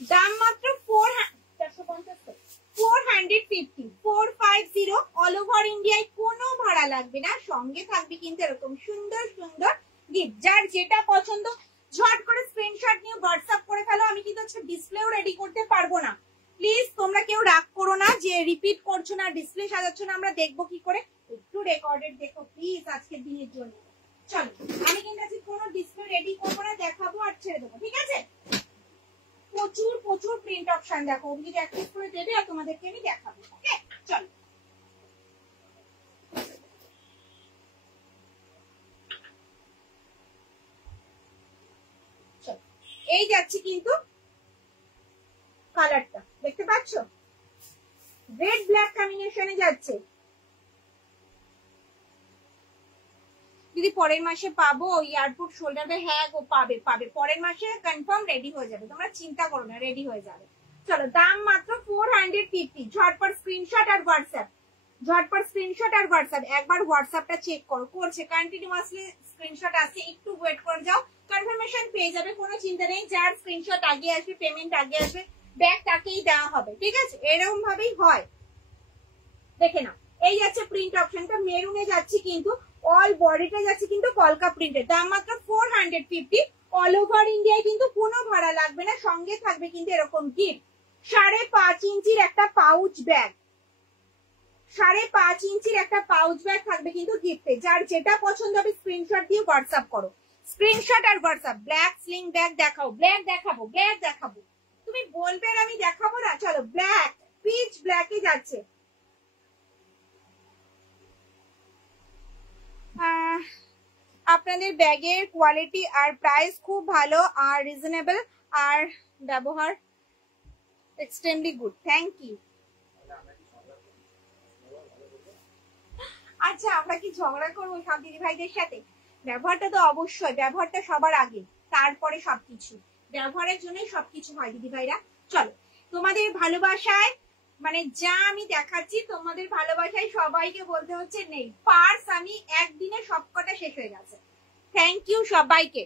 দাম মাত্র 450, 450, অল ওভার ইন্ডিয়ায় কোনো ভাড়া লাগবে না, সঙ্গে থাকবে কিন্তু এরকম সুন্দর সুন্দর গিফট। যার যেটা পছন্দ ঝট করে স্ক্রিনশট নিয়ে হোয়াটসঅ্যাপ করে ফেলো। আমি কিন্তু আজকে ডিসপ্লেও রেডি করতে পারবো না, প্লিজ তোমরা কেউ রাগ করো না যে রিপিট করছো না, ডিসপ্লে সাজাচ্ছ না, আমরা দেখবো কি করে। একটু রেকর্ডেড দেখো প্লিজ আজকের দিনের জন্য। চলো আমি কিন্তু আজকে কোনো ডিসপ্লে রেডি করবো না, দেখাবো আর ছেড়ে দেবো, ঠিক আছে? প্রচুর প্রচুর প্রিন্ট অপশন দেখো, অভিজিৎ অ্যাক্টিভ করে দেবে আর তোমাদেরকে আমি দেখাবো। ওকে চলো এই যাচ্ছে কিন্তু কালারটা, দেখতে পাচ্ছ রেড ব্ল্যাক কম্বিনেশনে যাচ্ছে। দিদি পরের মাসে পাবো এয়ারপোর্ট শোল্ডার ব্যাগ? হ্যাঁ গো পাবে, পাবে, পরের মাসে কনফার্ম রেডি হয়ে যাবে, তোমরা চিন্তা করো না, রেডি হয়ে যাবে। চলো দাম মাত্র 450। ঝটপট স্ক্রিনশট আর হোয়াটসঅ্যাপ, ঝটপট স্ক্রিনশট আর হোয়াটসঅ্যাপ। একবার হোয়াটসঅ্যাপটা চেক করো, করছে কন্টিনিউয়াসলি স্ক্রিনশট আসছে, একটু ওয়েট করে যাও, কনফার্মেশন পেয়ে যাবে, কোনো চিন্তা নেই। যার স্ক্রিনশট আগে আসবে, পেমেন্ট আগে আসবে, ব্যাগ তাকেই দেওয়া হবে, ঠিক আছে? এরকম ভাবেই হয়, দেখে নাও। এই যাচ্ছে প্রিন্ট অপশনটা, মেরুনে যাচ্ছে কিন্তু, অল বডিটা যাচ্ছে কিন্তু কলকা প্রিন্টের। দাম মাত্র 450, অল ওভার ইন্ডিয়ায় কিন্তু কোনো ভাড়া লাগবে না, সঙ্গে থাকবে কিন্তু এরকম গিফট। 5.5 ইঞ্চির একটা পাউচ ব্যাগ, 5.5 ইঞ্চির একটা পাউচ ব্যাগ থাকবে কিন্তু গিফটে। যার যেটা পছন্দ হবে স্ক্রিনশট দিয়ে হোয়াটসঅ্যাপ করো, স্ক্রিনশট আর হোয়াটসঅ্যাপ। ব্ল্যাক স্লিং ব্যাগ দেখাও, ব্ল্যাক দেখাবো, ব্ল্যাক দেখাবো, তুমি বলবে আমি দেখাবো না। চলো ব্ল্যাক, পিচ ব্ল্যাকে যাচ্ছে। আপনাদের ব্যাগের কোয়ালিটি আর প্রাইস খুব ভালো আর রিজনেবল, আর ব্যবহার এক্সট্রিমলি গুড, থ্যাংক ইউ। আচ্ছা আমরা কি ঝগড়া করবো সব দিদি ভাইদের সাথে? ব্যবহারটা তো অবশ্যই, ব্যবহারটা সবার আগে, তারপরে সবকিছু, ব্যবহারের জন্যই সবকিছু হয় দিদি ভাইরা। চলো তোমাদের ভালোবাসায় মানে যা আমি দেখাচ্ছি তোমাদের ভালোবাসায় সবাইকে বলতে হচ্ছে নেই। পার্স আমি একদিনে সবকটা শেষ হয়ে গেছে। থ্যাংক ইউ সবাইকে।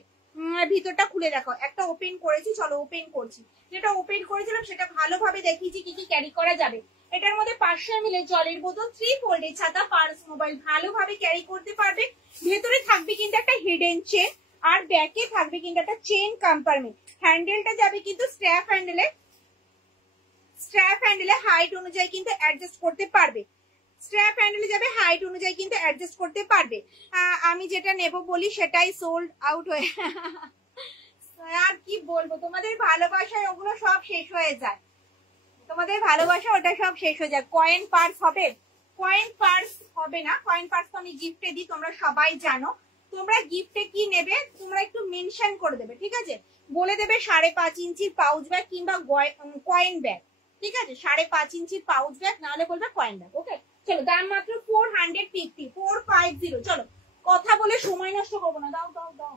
ভিতরটা খুলে দেখো, একটা ওপেন করেছি, চলো ওপেন করছি। যেটা ওপেন করেছিলাম সেটা ভালোভাবে দেখিয়েছি কি কি ক্যারি করা যাবে। এটার মধ্যে 500 ml জলের বোতল, 3 ফোল্ডের ছাতা, পার্স, মোবাইল ভালোভাবে ক্যারি করতে পারবে। ভেতরে থাকবে কিন্তু একটা হিডেন চেন, আর ব্যাকে থাকবে কিন্তু একটা চেন কম্পার্টমেন্ট। হ্যান্ডেলটা যাবে কিন্তু স্ট্র্যাপ হ্যান্ডেলে হাইট অনুযায়ী কিন্তু অ্যাডজাস্ট করতে পারবে। স্ট্র্যাপ হ্যান্ডেলে যাবে, হাইট অনুযায়ী কিন্তু অ্যাডজাস্ট করতে পারবে। আমি যেটা নেব বলি সেটাই সোল্ড আউট হয়ে আর কি বলবো, তোমাদের ভালোবাসায় ওগুলো সব শেষ হয়ে যায়। তোমাদের ভালোবাসা ওটা সব শেষ হয়ে যায়। কয়েন পার্স হবে? কয়েন পার্স হবে না, কয়েন পার্স তো আমি গিফটে দিই, তোমরা সবাই জানো। তোমরা গিফটে কি নেবে তোমরা একটু মেনশন করে দেবে, ঠিক আছে? বলে দেবে 5.5 ইঞ্চির পাউচ ব্যাগ কিংবা কয়েন ব্যাগ, ঠিক আছে? 5.5 ইঞ্চির পাউচ ব্যাগ, নাহলে বলবে কয়েন ব্যাগ। ওকে, চলো দাম মাত্র 450, 450। চলো কথা বলে সময় নষ্ট করবো না, দাও দাও দাও,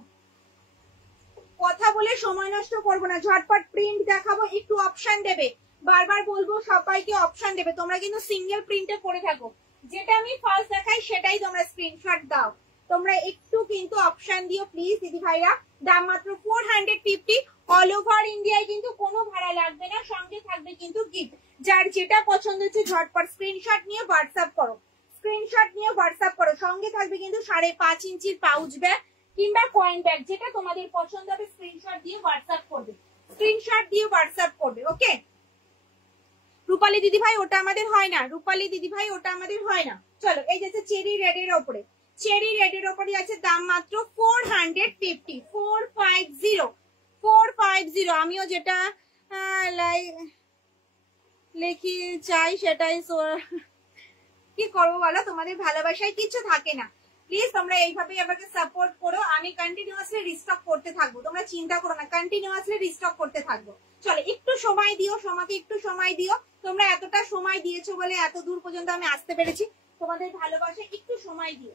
কথা বলে সময় নষ্ট করবো না, ঝটপট প্রিন্ট দেখাবো, একটু অপশন দেবে। বারবার বলবো সবাইকে অপশন দেবে। তোমরা কিন্তু সিঙ্গেল প্রিন্টে করে থাকো, যেটা আমি ফার্স্ট দেখাই সেটাই তোমরা স্ক্রিনশট দাও। তোমরা একটু কিন্তু অপশন দিও প্লিজ দিদি ভাইরা। দাম মাত্র 450, অল ওভার ইন্ডিয়ায় কিন্তু কোনো ভাড়া লাগবে না, সঙ্গে থাকবে কিন্তু গিফট। যার যেটা পছন্দ হচ্ছে ঝটপট স্ক্রিনশট নিয়ে হোয়াটসঅ্যাপ করো, স্ক্রিনশট নিয়ে হোয়াটসঅ্যাপ করো। সঙ্গে থাকবে কিন্তু 5.5 ইঞ্চির পাউচ ব্যাগ কিংবা কয়েন ব্যাগ, যেটা তোমাদের পছন্দ হবে স্ক্রিনশট দিয়ে হোয়াটসঅ্যাপ করবে, স্ক্রিনশট দিয়ে হোয়াটসঅ্যাপ করবে। ওকে রূপালী দিদি ভাই ওটা আমাদের হয় না, রূপালী দিদি ভাই ওটা আমাদের হয় না। চলো এই যে চেরি রেডের ওপরে, চেরি রেডের ওপরে আছে, দাম মাত্র 450, 450। আমিও যেটা লিখি চাই সেটাই কি করবো বলো, তোমাদের ভালোবাসায় কিছু থাকে না। প্লিজ তোমরা এইভাবেই আমাকে সাপোর্ট করো, আমি কন্টিনিউয়াসলি রিস্টক করতে থাকবো, তোমরা চিন্তা করো না, কন্টিনিউয়াসলি রিস্টক করতে থাকবো। চলো একটু সময় দিও, সোমাকে একটু সময় দিও। তোমরা এতটা সময় দিয়েছো বলে এত দূর পর্যন্ত আমি আসতে পেরেছি, তোমাদের ভালোবাসায় একটু সময় দিও।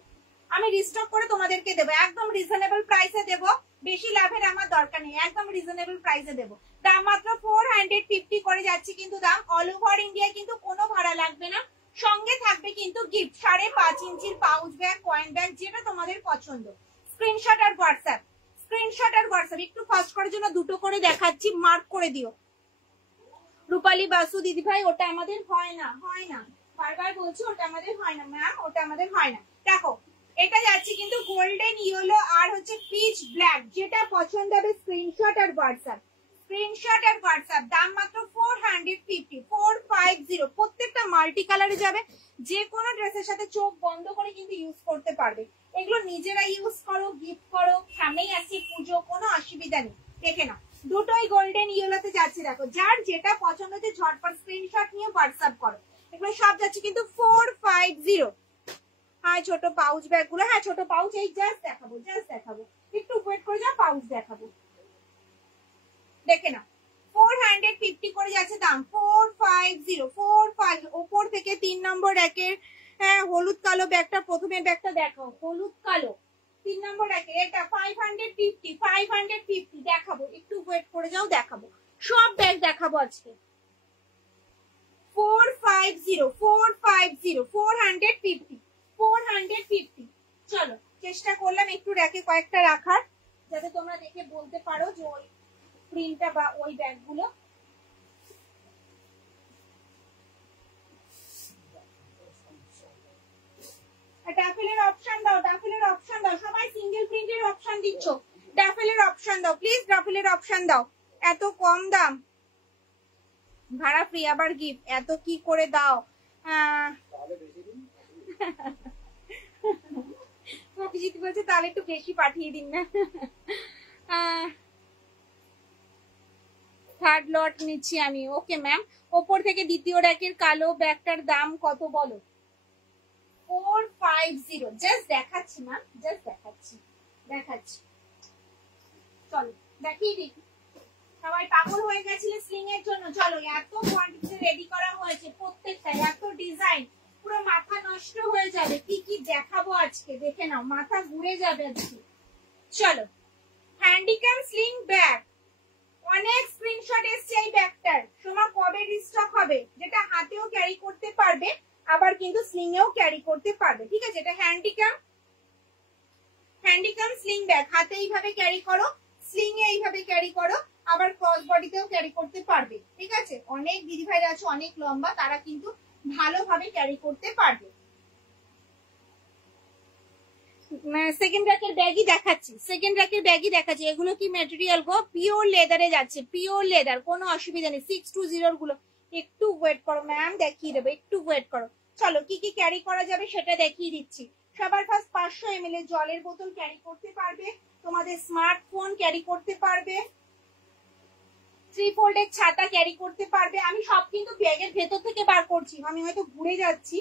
আমি রিস্টক করে তোমাদেরকে দেবো, একদম রিজনেবল প্রাইসে দেবো, বেশি লাভের আমার দরকার নেই, একদম রিজনেবল প্রাইসে দেবো। দাম মাত্র 450 করে যাচ্ছে কিন্তু দাম। অল ওভার ইন্ডিয়ায় কিন্তু কোনো ভাড়া লাগবে না, সঙ্গে থাকবে কিন্তু গিফট 5.5 ইঞ্চির পাউচ ব্যাগ, কয়েন ব্যাগ, যেটা তোমাদের পছন্দ। স্ক্রিনশট আর হোয়াটসঅ্যাপ, স্ক্রিনশট আর হোয়াটসঅ্যাপ। একটু ফাস্ট করার জন্য দুটো করে দেখাচ্ছি, মার্ক করে দিও। রূপালী বাসু দিদি ভাই ওটা আমাদের হয় না, হয় না, বারবার বলছি ওটা আমাদের হয় না ম্যাম, ওটা আমাদের হয় না। দেখো এটা যাচ্ছে কিন্তু গোল্ডেন ইয়েলো আর হচ্ছে পিচ ব্ল্যাক, যেটা পছন্দ হবে স্ক্রিনশট আর হোয়াটসঅ্যাপ, স্ক্রিনশট আর হোয়াটসঅ্যাপ। দাম মাত্র 450, 450। প্রত্যেকটা মাল্টি কালারে যাবে, যে কোনো ড্রেসের সাথে চোখ বন্ধ করে কিন্তু ইউজ করতে পারবে। এগুলো নিজেরা ইউজ করো, গিফট করো, সামনেই আসছে পুজো, কোনো অসুবিধা নেই। দেখে নাও দুটোই গোল্ডেন ইয়েলোতে যাচ্ছে, দেখো যার যেটা পছন্দ হচ্ছে ঝটপট স্ক্রিনশট নিয়ে হোয়াটসঅ্যাপ করো। এগুলো সব যাচ্ছে কিন্তু 450। হ্যাঁ ছোট পাউচ ব্যাগ গুলো, হ্যাঁ ছোট পাউচ, এই জাস্ট দেখাবো, জাস্ট দেখাবো, একটু ওয়েট করে যাও, পাউচ দেখাবো। দেখে নাও 450 করে যাচ্ছে দাম, 450, 450। ওপর থেকে 3 নম্বর র্যাকের হলুদ কালো ব্যাগটা, প্রথমের ব্যাগটা দেখো, হলুদ কালো 3 নম্বর র্যাকে, এটা 550, 550 দেখাবো, একটু ওয়েট করে যাও, দেখাবো সব ব্যাগ দেখাবো আজকে। 450, 450, 450, 450। চলো চেষ্টা করলাম একটু র্যাকে কয়েকটা রাখার, যাতে তোমরা দেখে বলতে পারো যে ওই প্রিন্টটা বা ওই ব্যাগগুলো। ডাফেলের অপশন দাও, ডাফেলের অপশন দাও, সবাই সিঙ্গেল প্রিন্টের অপশন দিচ্ছ, ডাফেলের অপশন দাও প্লিজ, ডাফেলের অপশন দাও। এত কম দাম, ভাড়া ফ্রি আবার গিফট, এত কি করে দাও? অভিজিৎ বলছে তাহলে একটু বেশি পাঠিয়ে দিন না। থার্ড লট নিচ্ছি আমি। ওকে ম্যাম, ওপর থেকে দ্বিতীয় র্যাকের কালো ব্যাগটার দাম কত বলো? 450। জাস্ট দেখাচ্ছি ম্যাম, জাস্ট দেখাচ্ছি, দেখাচ্ছি। চলো দেখিয়ে দিই, সবাই পাগল হয়ে গেছিলে স্লিং এর জন্য। চলো এত কোয়ান্টিটি রেডি করা হয়েছে, প্রত্যেকটা এত ডিজাইন, পুরো মাথা নষ্ট হয়ে যাবে। কি কি দেখাবো আজকে দেখে নাও, মাথা ঘুরে যাবে আজকে। চলো হ্যান্ডিক্যাম স্লিং ব্যাগ, অনেক স্ক্রিনশট এসছে এই ব্যাগটার। সোমা কবে রিস্টক হবে? যেটা হাতে হাতেও ক্যারি করতে পারবে, আবার কিন্তু স্লিং এও ক্যারি করতে পারবে। ঠিক আছে, এটা হ্যান্ডিক্যাম স্লিং ব্যাগ। হাতে এইভাবে ক্যারি করো, স্লিং এ এইভাবে ক্যারি করো, আবার ক্রস বডিতেও ক্যারি করতে পারবে। ঠিক আছে, অনেক দিদিভাইরা আছে অনেক লম্বা, তারা কিন্তু ভালোভাবে ক্যারি করতে পারবে। সেকেন্ড র্যাকের ব্যাগই দেখাচ্ছি, এগুলো কি ম্যাটেরিয়াল গো? পিওর লেদারে যাচ্ছে, পিওর লেদার, কোনো অসুবিধা নেই। 620 গুলো একটু ওয়েট করো ম্যাম, দেখিয়ে দেবো, একটু ওয়েট করো। চলো কি কি ক্যারি করা যাবে সেটা দেখিয়ে দিচ্ছি। সবার ফার্স্ট 500 ml এর জলের বোতল ক্যারি করতে পারবে, তোমাদের স্মার্টফোন ক্যারি করতে পারবে, 3 ফোল্ডের ছাতা ক্যারি করতে পারবে। আমি সব কিন্তু ব্যাগের ভেতর থেকে বার করছি, আমি হয়তো ঘুরে যাচ্ছি।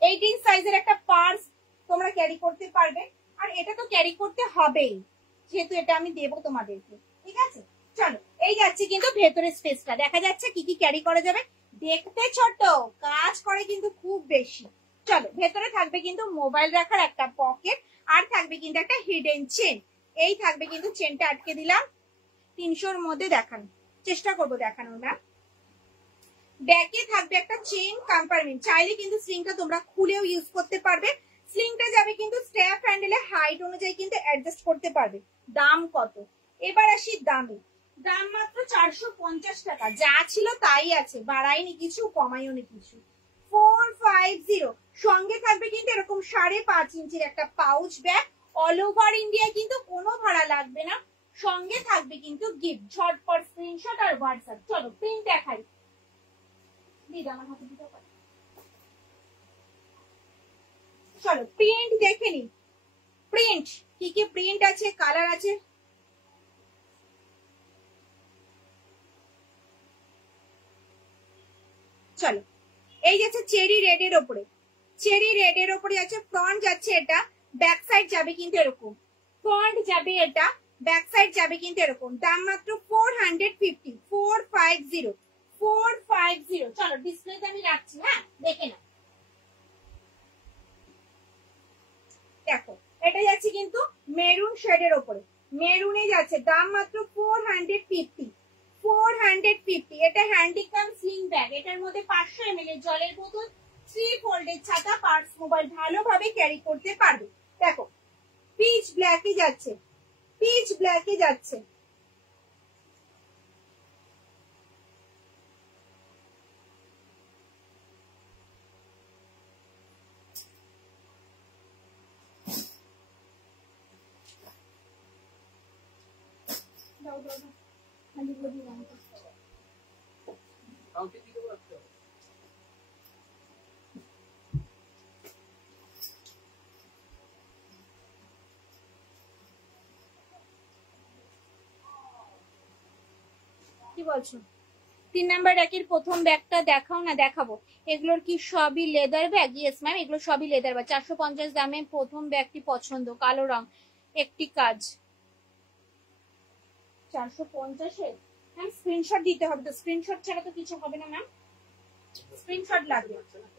18 সাইজের একটা পার্স তোমরা ক্যারি করতে পারবে, আর এটা তো ক্যারি করতে হবেই যেহেতু এটা আমি দেবো তোমাদেরকে। ঠিক আছে, চলো এই যাচ্ছে কিন্তু ভেতরের স্পেসটা দেখা যাচ্ছে কি কি ক্যারি করা যাবে। দেখতে ছোট, কাজ করে কিন্তু খুব বেশি। চলো, ভেতরে থাকবে কিন্তু মোবাইল রাখার একটা পকেট, আর থাকবে কিন্তু একটা হিডেন চেন। এই থাকবে কিন্তু, চেনটা আটকে দিলাম। 300-র মধ্যে দেখানো চেষ্টা করবো দেখানোর ম্যাম। ব্যাকে থাকবে একটা চেন কম্পার্টমেন্ট, চাইলে কিন্তু স্লিংটা তোমরা খুলেও ইউজ করতে পারবে। স্লিংটা যাবে কিন্তু স্ট্র্যাপ হ্যান্ডেলে, হাইট অনুযায়ী কিন্তু অ্যাডজাস্ট করতে পারবে। দাম কত? এবার আসি দামে। দাম মাত্র 450 টাকা, যা ছিল তাই আছে, বাড়াইনি কিছু, কমাইওনি কিছু। 450। সঙ্গে থাকবে কিন্তু এরকম 5.5 ইঞ্চির একটা pouch bag. All over India কিন্তু কোনো ভাড়া লাগবে না। সঙ্গে থাকবে কিন্তু গিফট। ঝটপট স্ক্রিনশট আর হোয়াটসঅ্যাপ। চলো প্রিন্ট দেখাই, দিদা আমার হাতে দিতে পারে। চলো প্রিন্ট দেখে নি, প্রিন্ট কি কি প্রিন্ট আছে, কালার আছে। চলো, এই যাচ্ছে চেরি রেড এর ওপরে আছে। ফ্রন্ট যাচ্ছে এটা, ব্যাক সাইড যাবে কিন্তু এরকম, ফ্রন্ট যাবে এটা, ব্যাক সাইড যাবে কিন্তু এরকম। দাম মাত্র 450, 450। চলো ডিসপ্লেতে আমি রাখছি, হ্যাঁ দেখে না। দেখো এটা যাচ্ছে কিন্তু মেরুন শেডের ওপরে, মেরুনে যাচ্ছে। দাম মাত্র 450। এটা হ্যান্ডিক্যাম স্লিং ব্যাগ, এটার মধ্যে 500 ml এর জলের বোতল, 3 ফোল্ডের ছাতা, পার্স মোবাইল ভালোভাবে ক্যারি করতে পারবে। দেখো পিচ ব্ল্যাকে যাচ্ছে, কি বলছো? 3 নাম্বার র্যাকের প্রথম ব্যাগটা দেখাও না। দেখাবো, এগুলোর কি সবই লেদার ব্যাগ? ইয়েস ম্যাম, এগুলো সবই লেদার ব্যাগ। 450 দামে প্রথম ব্যাগটি পছন্দ, কালো রং, একটি কাজ। 450-এর ম্যাম স্ক্রিনশট দিতে হবে তো, স্ক্রিনশট ছাড়া তো কিছু হবে না ম্যাম, স্ক্রিনশট লাগবে।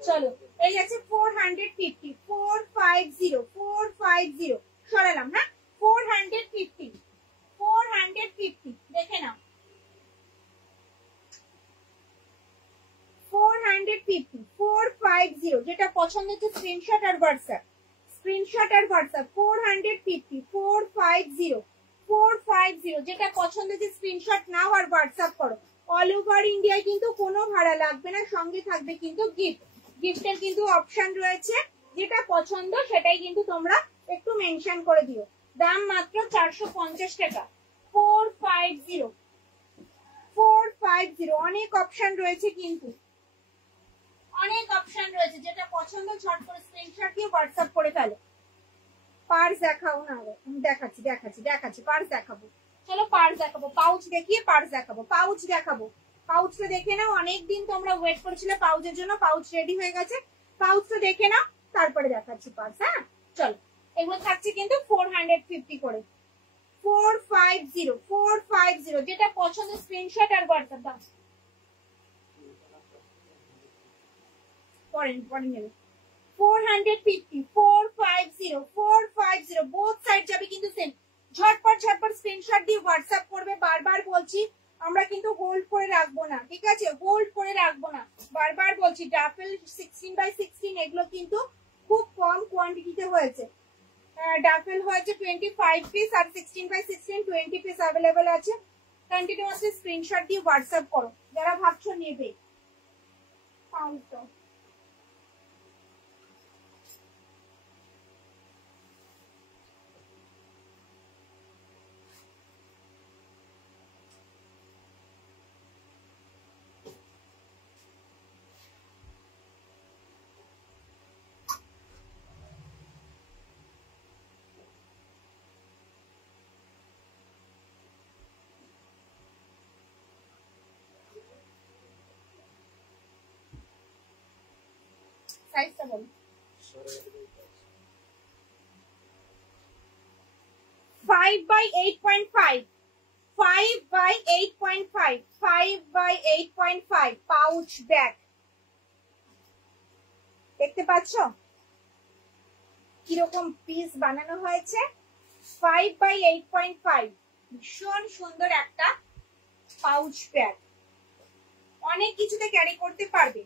চলো এই আছে 450, 450 সরালাম, হ্যাঁ 450 দেখে নাও। 450 যেটা পছন্দ হচ্ছে স্ক্রিনশট আর হোয়াটসঅ্যাপ, 450 যেটা পছন্দ হচ্ছে স্ক্রিনশট নাও আর হোয়াটসঅ্যাপ করো। অল ওভার ইন্ডিয়ায় কিন্তু কোনো ভাড়া লাগবে না, সঙ্গে থাকবে কিন্তু গিফট। গিফটের কিন্তু অপশন রয়েছে, যেটা পছন্দ সেটাই কিন্তু তোমরা একটু মেনশন করে দিও। দাম মাত্র 450 টাকা। 450 অনেক অপশন রয়েছে কিন্তু, অনেক অপশন রয়েছে, যেটা পছন্দ ঝট করে স্ক্রিনশট দিয়ে হোয়াটসঅ্যাপ করে ফেলো। পার্স দেখাও না, দেখাচ্ছি পার্স দেখাবো। চলো পার্স দেখাবো, পাউচ দেখিয়ে পার্স দেখাবো। পাউচটা দেখে নাও, অনেকদিন তোমরা ওয়েট করেছিলে পাউচের জন্য, পাউচ রেডি হয়ে গেছে। পাউচটা দেখে নাও, তারপরে দেখাচ্ছি পার্স। হ্যাঁ চলো, এগুলো থাকছে কিন্তু 450 করে। 450 যেটা পছন্দ স্ক্রিনশট আর হোয়াটসঅ্যাপ দাও। পরে নেবে। 450 বোথ সাইড যাবে কিন্তু সেম। ঝটপট স্ক্রিনশট দিয়ে হোয়াটসঅ্যাপ করবে। বারবার বলছি আমরা কিন্তু হোল্ড করে রাখবো না, ঠিক আছে, হোল্ড করে রাখবো না, বারবার বলছি। ডাফেল 16x16 এগুলো কিন্তু খুব কম কোয়ান্টিটিতে হয়েছে। ডাফেল হয়েছে 25 পিস আর 16x16 20 পিস অ্যাভেলেবেল আছে। কন্টিনিউয়াসলি স্ক্রিনশট দিয়ে হোয়াটসঅ্যাপ করো যারা ভাবছো নেবে। পাউন্ডটা সাইজটা বলো। 5/8.5 5/8.5 5/8.5 পাউচ ব্যাগ দেখতে পাচ্ছ কিরকম পিস বানানো হয়েছে। 5/8.5 ভীষণ সুন্দর একটা পাউচ ব্যাগ, অনেক কিছুতে ক্যারি করতে পারবে।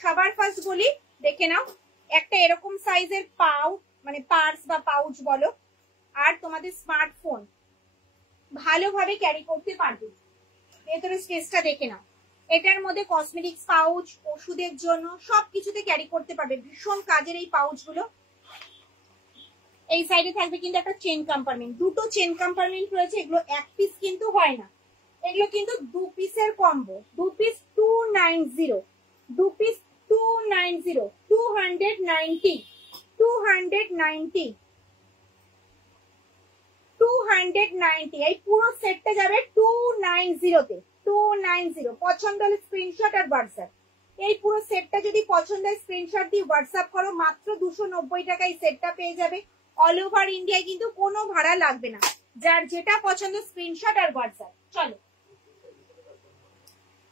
সবার ফার্স্ট বলি দেখে নাও, একটা এরকম সাইজের পাউ মানে পার্স বা পাউচ বলো, আর তোমাদের স্মার্টফোন ভালোভাবে ক্যারি করতে পারবে। ভেতরে স্পেসটা দেখে নাও, এটার মধ্যে কসমেটিক্স পাউচ, ওষুধের জন্য সবকিছুতে ক্যারি করতে পারবে। ভীষণ কাজের এই পাউচ গুলো। এই সাইডে থাকবে কিন্তু একটা চেন কম্পার্টমেন্ট, দুটো চেন কম্পার্টমেন্ট রয়েছে। এগুলো এক পিস কিন্তু হয় না, এগুলো কিন্তু 2 পিসের কম্বো। 2 piece 290, 2 piece 290, 290, 290, 290। এই পুরো সেটটা যাবে 290 তে, 290। পছন্দ হলে স্ক্রিনশট আর হোয়াটসঅ্যাপ। এই পুরো সেটটা যদি পছন্দ হয় স্ক্রিনশট দিয়ে হোয়াটসঅ্যাপ করো, মাত্র 290 টাকায় সেটটা পেয়ে যাবে। অল ওভার ইন্ডিয়ায় কিন্তু কোনো ভাড়া লাগবে না। যার যেটা পছন্দ স্ক্রিনশট আর হোয়াটসঅ্যাপ। চলো,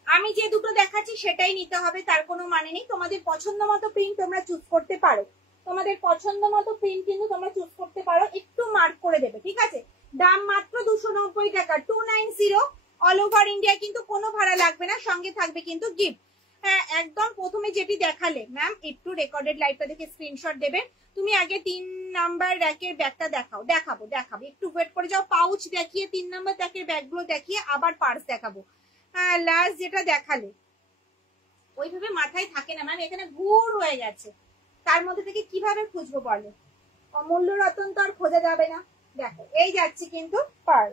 আমি যে দুটো দেখাচ্ছি সেটাই নিতে হবে তার কোনো মানে নেই। তোমাদের পছন্দ মতো প্রিন্ট তোমরা চুজ করতে পারো, তোমাদের পছন্দ মতো প্রিন্ট কিন্তু তোমরা চুজ করতে পারো। একটু মার্ক করে দেবে, ঠিক আছে। দাম মাত্র 290 টাকা, 290। অল ওভার ইন্ডিয়া কিন্তু কোনো ভাড়া লাগবে না, সঙ্গে থাকবে কিন্তু গিফট। হ্যাঁ, একদম প্রথমে যেটি দেখালে ম্যাম, একটু রেকর্ডেড লাইভটা দেখে স্ক্রিনশট দেবে। তুমি আগে 3 নাম্বার র্যাকের ব্যাগটা দেখাও। দেখাবো দেখাবো, একটু ওয়েট করে যাও। পাউচ দেখিয়ে 3 নাম্বার র্যাকের ব্যাগগুলো দেখিয়ে আবার পার্স দেখাবো। লাস্ট যেটা দেখালে ওইভাবে মাথায় থাকে না ম্যাম, এখানে ভুল হয়ে গেছে। তার মধ্যে থেকে কিভাবে খুঁজবো বলো? অমূল্য রতন তো আর খোঁজা যাবে না। দেখো, এই যাচ্ছে কিন্তু পার্ল,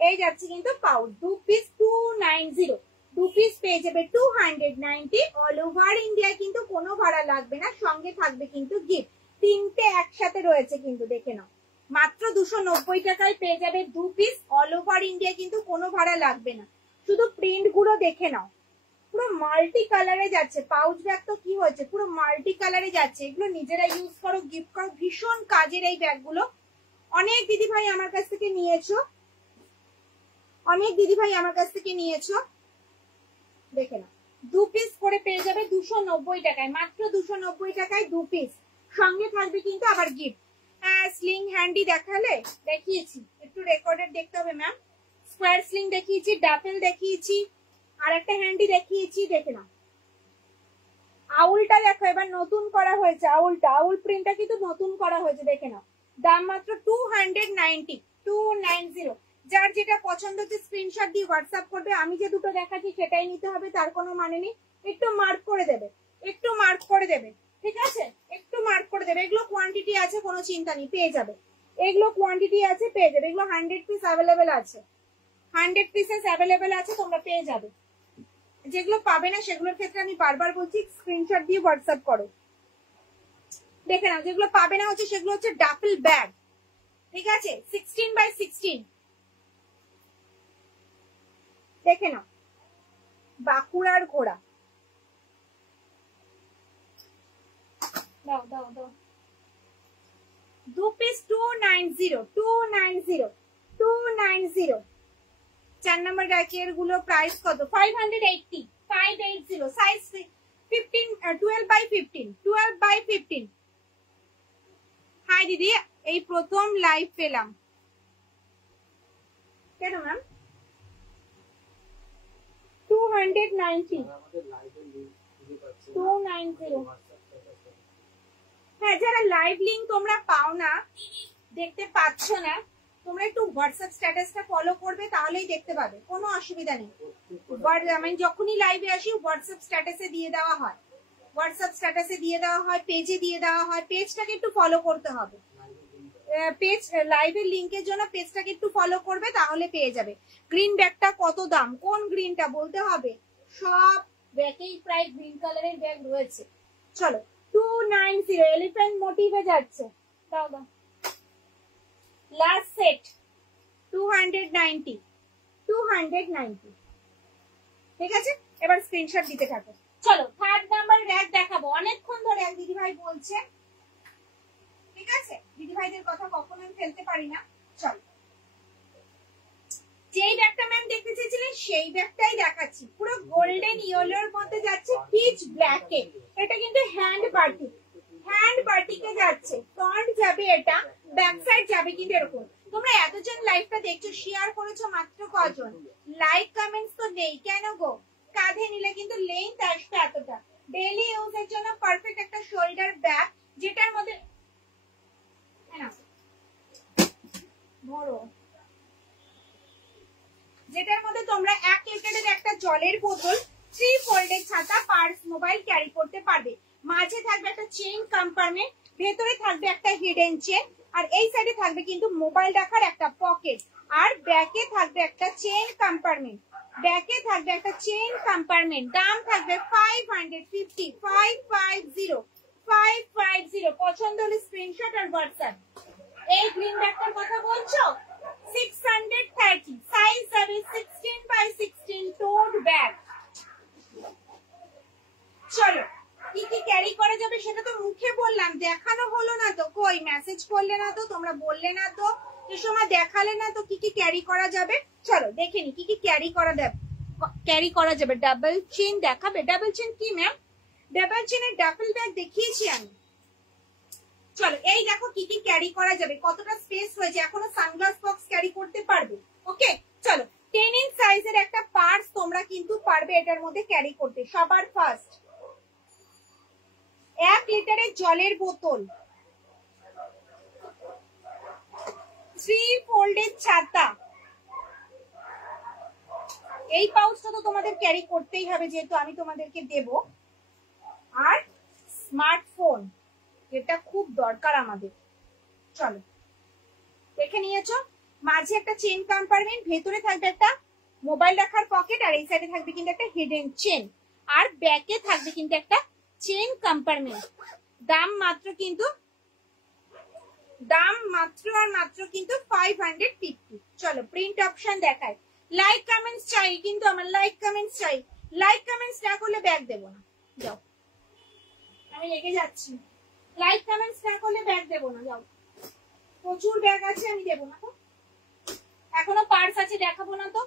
এই যাচ্ছে কিন্তু পাউচ। 2 পিস 290, 2 পিস পেয়ে যাবে 290। অল ওভার ইন্ডিয়া কিন্তু কোনো ভাড়া লাগবে না, সঙ্গে থাকবে কিন্তু গিফট। তিনটে একসাথে রয়েছে কিন্তু, দেখে নাও। মাত্র 290 টাকায় পেয়ে যাবে 2 পিস। অল ওভার ইন্ডিয়া কিন্তু কোনো ভাড়া লাগবে না। শুধু প্রিন্ট গুলো দেখে নাও, পুরো মাল্টি কালারে যাচ্ছে। পাউচ ব্যাগ তো কি হয়েছে, পুরো মাল্টি কালারে যাচ্ছে। এগুলো নিজেরা ইউজ করো, গিফট করো, ভীষণ কাজের এই ব্যাগগুলো। অনেক দিদি ভাই আমার কাছ থেকে নিয়েছো, অনেক দিদি ভাই আমার কাছ থেকে নিয়েছো। দেখে নাও, 2 পিস করে পেয়ে যাবে 290 টাকায়, মাত্র 290 টাকায় 2 পিস। সঙ্গে থাকবে কিন্তু আবার গিফট। স্লিং হ্যান্ডি দেখালে, দেখিয়েছি, একটু রেকর্ডেড দেখতে হবে ম্যাম। স্কোয়ার স্লিং দেখিয়েছি, ডাফেল দেখিয়েছি, আর একটা হ্যান্ডি দেখিয়েছি। দেখে নাও, আউলটা দেখো এবার নতুন করা হয়েছে। আউলটা, আউল প্রিন্টটা কিন্তু নতুন করা হয়েছে। দেখে নাও, দাম মাত্র 290, 290। যার যেটা পছন্দ হচ্ছে স্ক্রিনশট দিয়ে হোয়াটসঅ্যাপ করবে। আমি যে দুটো দেখাচ্ছি সেটাই নিতে হবে তার কোনো মানে নেই। একটু মার্ক করে দেবে, একটু মার্ক করে দেবে, ঠিক আছে, একটু মার্ক করে দেবে। এগুলো কোয়ান্টিটি আছে, কোনো চিন্তা নেই, পেয়ে যাবে। এগুলো কোয়ান্টিটি আছে, পেয়ে যাবে। এগুলো 100 পিস অ্যাভেলেবেল আছে, 100 পিসেস অ্যাভেলেবেল আছে, তোমরা পেয়ে যাবে। যেগুলো পাবে না সেগুলোর ক্ষেত্রে আমি বারবার বলছি স্ক্রিনশট দিয়ে হোয়াটসঅ্যাপ করো। দেখে নাও, যেগুলো পাবে না হচ্ছে সেগুলো হচ্ছে ডাফেল ব্যাগ, ঠিক আছে, 16x16। দেখে নাও, বাঁকুড়ার ঘোড়া। দাও দাও দাও, 2 পিস 290, 290, 290। 4 নম্বর র্যাকের গুলো প্রাইস কত? 580, 580। সাইজ 15, 12/15, 12/15। হাই দিদি, এই প্রথম লাইভ পেলাম। কেন ম্যাম? 290 290। হ্যাঁ, যারা লাইভ লিংক তোমরা পাও না, দেখতে পাচ্ছ না, তোমরা একটু হোয়াটসঅ্যাপ স্ট্যাটাসটা ফলো করবে, তাহলেই দেখতে পাবে, কোনো অসুবিধা নেই। আমি যখনই লাইভে আসি হোয়াটসঅ্যাপ স্ট্যাটাসে দিয়ে দেওয়া হয়, হোয়াটসঅ্যাপ স্ট্যাটাসে দিয়ে দেওয়া হয়, পেজে দিয়ে দেওয়া হয়। পেজটাকে একটু ফলো করতে হবে, পেজ লাইভের লিংকের জন্য পেজটাকে একটু ফলো করবে, তাহলে পেয়ে যাবে। গ্রিন ব্যাগটা কত দাম, কোন গ্রিনটা বলতে হবে, সব ব্যাগেই প্রায় গ্রিন কালারের ব্যাগ রয়েছে। চলো 290 এলিফ্যান্ট মোটিভে যাচ্ছে, দাও দাও। লাস্ট সেট 290 290, ঠিক আছে? এবার স্ক্রিনশট দিতে থাকো। চলো থার্ড নাম্বার ব্যাগ দেখাবো, অনেকক্ষণ ধরে এক দিদি ভাই বলছে, ঠিক আছে? দিদি ভাইদের কথা কখনোই ফেলতে পারি না। চলো, যেই ব্যাগটা ম্যাম দেখতে চেয়েছিলেন সেই ব্যাগটাই দেখাচ্ছি, পুরো গোল্ডেন ইয়েলোর মধ্যে যাচ্ছে, পিচ ব্ল্যাকে। এটা কিন্তু হ্যান্ড বাটিক, হ্যান্ড বাটিকে যাচ্ছে। ফ্রন্ট যাবে এটা, ব্যাক সাইড যাবে কিন্তু এরকম। তোমরা এতজন লাইভটা দেখছো, শেয়ার করেছো মাত্র কজন? লাইক কমেন্টস তো নেই কেন গো? কাঁধে নিলে কিন্তু লেন্থ আসবে এতটা। ডেইলি ইউজের জন্য পারফেক্ট একটা শোল্ডার ব্যাগ, যেটার মধ্যে বড়, যেটার মধ্যে তোমরা 1 লিটারের একটা জলের বোতল, 3 ফোল্ডেড ছাতা, পার্স, মোবাইল ক্যারি করতে পারবে। মাঝে থাকবে একটা চেইন কম্পার্টমেন্ট, ভেতরে থাকবে একটা হিডেন চেন, আর এই সাইডে থাকবে কিন্তু মোবাইল রাখার একটা পকেট, আর ব্যাকে থাকবে একটা চেইন কম্পার্টমেন্ট, ব্যাকে থাকবে একটা চেইন কম্পার্টমেন্ট। দাম থাকবে 550 550 550। পছন্দ হলে স্ক্রিনশট আর হোয়াটসঅ্যাপ। এই গ্রিন ব্যাগটার কথা বলছো? 630, সাইজ হবে 16x16 টোট ব্যাগ। চলো, কি কি ক্যারি করা যাবে সেটা তো মুখে বললাম, দেখানো হলো না তো। কই মেসেজ করলে না তো, তোমরা বললে না তো, এ সময় দেখালে না তো কি কি ক্যারি করা যাবে। চলো দেখে নি কি কি ক্যারি করা যাবে। ডাবল চেন দেখাবে? ডাবল চেন কি ম্যাম? ডাবল চেনের ডাবল ব্যাগ দেখিয়েছি আমি। চলো এই দেখো কি কি ক্যারি করা যাবে, কতটা স্পেস হয়েছে, এখনো সানগ্লাস বক্স ক্যারি করতে পারবে। ওকে, চলো 10 ইঞ্চ সাইজের একটা পার্স তোমরা কিন্তু পারবে এটার মধ্যে ক্যারি করতে। সবার ফার্স্ট 1 লিটারের জলের বোতল, 3 ফোল্ডেড ছাতা। এই পাউচটা তো তোমাদের ক্যারি করতেই হবে, যেহেতু আমি তোমাদেরকে দেব। আর স্মার্টফোন, এটা খুব দরকার আমাদের। চলো দেখে নিয়েছো, মাঝে একটা চেন কম্পার্টমেন্ট, ভেতরে থাকবে একটা মোবাইল রাখার পকেট, আর এই সাইডে থাকবে কিন্তু একটা হিডেন চেন, আর ব্যাকে থাকবে কিন্তু একটা চেন কম্পার্টমেন্ট। দাম মাত্র আর মাত্র কিন্তু 550। চলো প্রিন্ট অপশন দেখায়। লাইক কমেন্টস চাই কিন্তু, আমার লাইক কমেন্টস চাই। লাইক কমেন্টস না করলে ব্যাগ দেবো না, যাও, আমি রেগে যাচ্ছি। লাইক কমেন্টস না করলে ব্যাগ দেবো না, যাও। প্রচুর ব্যাগ আছে, আমি দেবো না তো। এখনো পার্স আছে, দেখাবো না তো।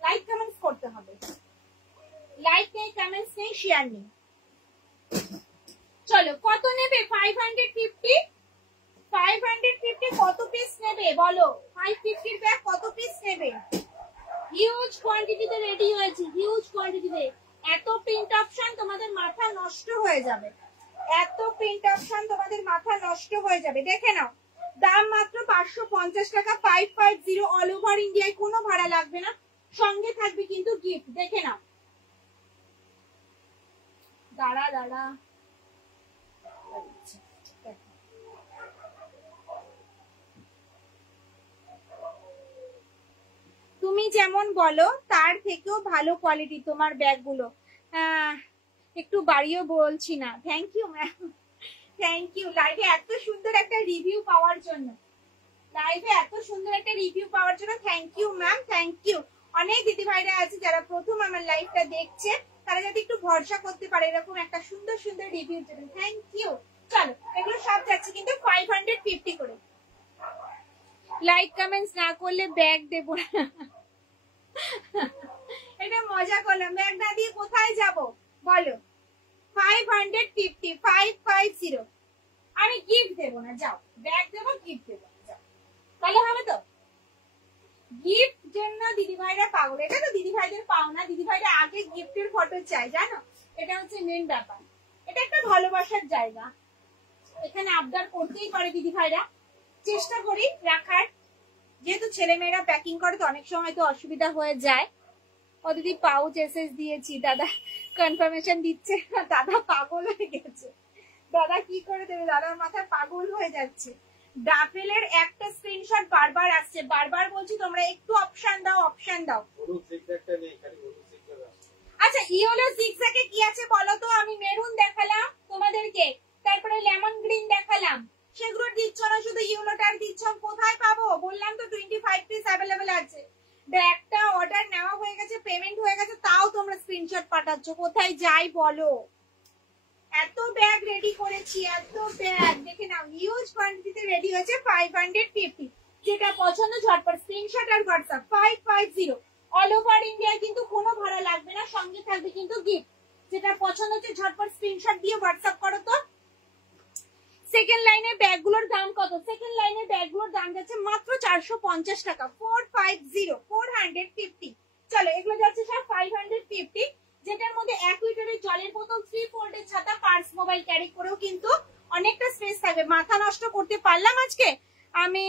লাইক কমেন্টস করতে হবে। লাইক নেই, কমেন্টস নেই, শেয়ার নেই। চলো কত নেবে? 550। 550 কত পিস নেবে বলো? 550 ব্যাগ কত পিস নেবে? হিউজ কোয়ান্টিটিতে রেডি হয়েছে, হিউজ কোয়ান্টিটিতে। এত প্রিন্ট অপশন তোমাদের মাথা নষ্ট হয়ে যাবে, এত প্রিন্ট অপশন তোমাদের মাথা নষ্ট হয়ে যাবে। দেখে নাও, দাম মাত্র 550 টাকা, 550, অল ওভার ইন্ডিয়ায়, কোনো ভাড়া লাগবে না। সঙ্গে থাকবে কিন্তু গিফট। দেখে নাও, দাঁড়া তুমি যেমন বলো তার থেকেও ভালো কোয়ালিটি তোমার ব্যাগগুলো। একটু বাড়িও বলছি না। Thank you ma'am, thank you. লাইভে এত সুন্দর একটা রিভিউ পাওয়ার জন্য, thank you ma'am, thank you. অনেক দিদি ভাইরা আছে যারা প্রথম আমার লাইভটা দেখছে, তারা যাতে একটু ভরসা করতে পারে এরকম একটা সুন্দর সুন্দর রিভিউর জন্য। Thank you. চলো এগুলো সব যাচ্ছে কিন্তু 550 করে। লাইক কমেন্টস না করলে ব্যাগ দেবো না। এটা মজা করলাম, ব্যাগ না দিয়ে কোথায় যাব বলো? 550, 550। আমি গিফট দেবো না, যাও। ব্যাগ দেবো, গিফট দেবো না, যাও। তাহলে হবে তো? গিফট জন্য দিদিভাইরা পাগল। এটা তো দিদিভাইদের পাওনা, দিদিভাইরা আগে গিফটের ফটো চাই, জানো, এটা হচ্ছে মেন ব্যাপার। এটা একটা ভালোবাসার জায়গা, এখানে আবদার করতেই পারে দিদিভাইরা, চেষ্টা করি রাখার। যেহেতু ছেলেমেয়েরা প্যাকিং করে তো অনেক সময় তো অসুবিধা হয়ে যায়। ও দিদি পাউচ এসএস দিয়েছি, দাদা কনফার্মেশন দিচ্ছে, দাদা পাগল হয়ে গেছে, দাদা কি করে দেবে, দাদার মাথা পাগল হয়ে যাচ্ছে। ডাফেলের একটা স্ক্রিনশট বারবার আসছে, বারবার বলছি তোমরা একটু অপশন দাও, অপশন দাও। আচ্ছা ইয়েলো জিগজ্যাগে কি আছে বলো তো? আমি মেরুন দেখালাম তোমাদেরকে, তারপরে লেমন গ্রিন দেখালাম, সেগুলো দিচ্ছ না, শুধু ইয়েলোটার দিচ্ছ। কোথায় পাবো? বললাম তো 25 পিস অ্যাভেলেবেল আছে। একটা অর্ডার নেওয়া হয়ে গেছে, পেমেন্ট হয়ে গেছে, তাও তোমরা স্ক্রিনশট পাঠাচ্ছ, কোথায় যাই বলো? এত ব্যাগ রেডি করেছি, এত ব্যাগ দেখে নাও, হিউজ কোয়ান্টিটিতে রেডি হয়েছে 550। যেটা পছন্দ ঝটপট স্ক্রিনশট আর হোয়াটসঅ্যাপ 550। অল ওভার ইন্ডিয়া কিন্তু কোনো ভাড়া লাগবে না, সঙ্গে থাকবে কিন্তু গিফট। যেটা পছন্দ হচ্ছে ঝটপট স্ক্রিনশট দিয়ে হোয়াটসঅ্যাপ করো তো। সেকেন্ড লাইনের ব্যাগগুলোর দাম কত? সেকেন্ড লাইনের ব্যাগগুলোর দাম যাচ্ছে মাত্র 450 টাকা। 450 চলো এগুলো যাচ্ছে সব 550, যেটার মধ্যে 1 লিটারের জলের বোতল, 3 ফোল্ডের ছাতা, পার্স, মোবাইল ক্যারি করেও কিন্তু অনেকটা স্পেস থাকবে। মাথা নষ্ট করতে পারলাম আজকে আমি।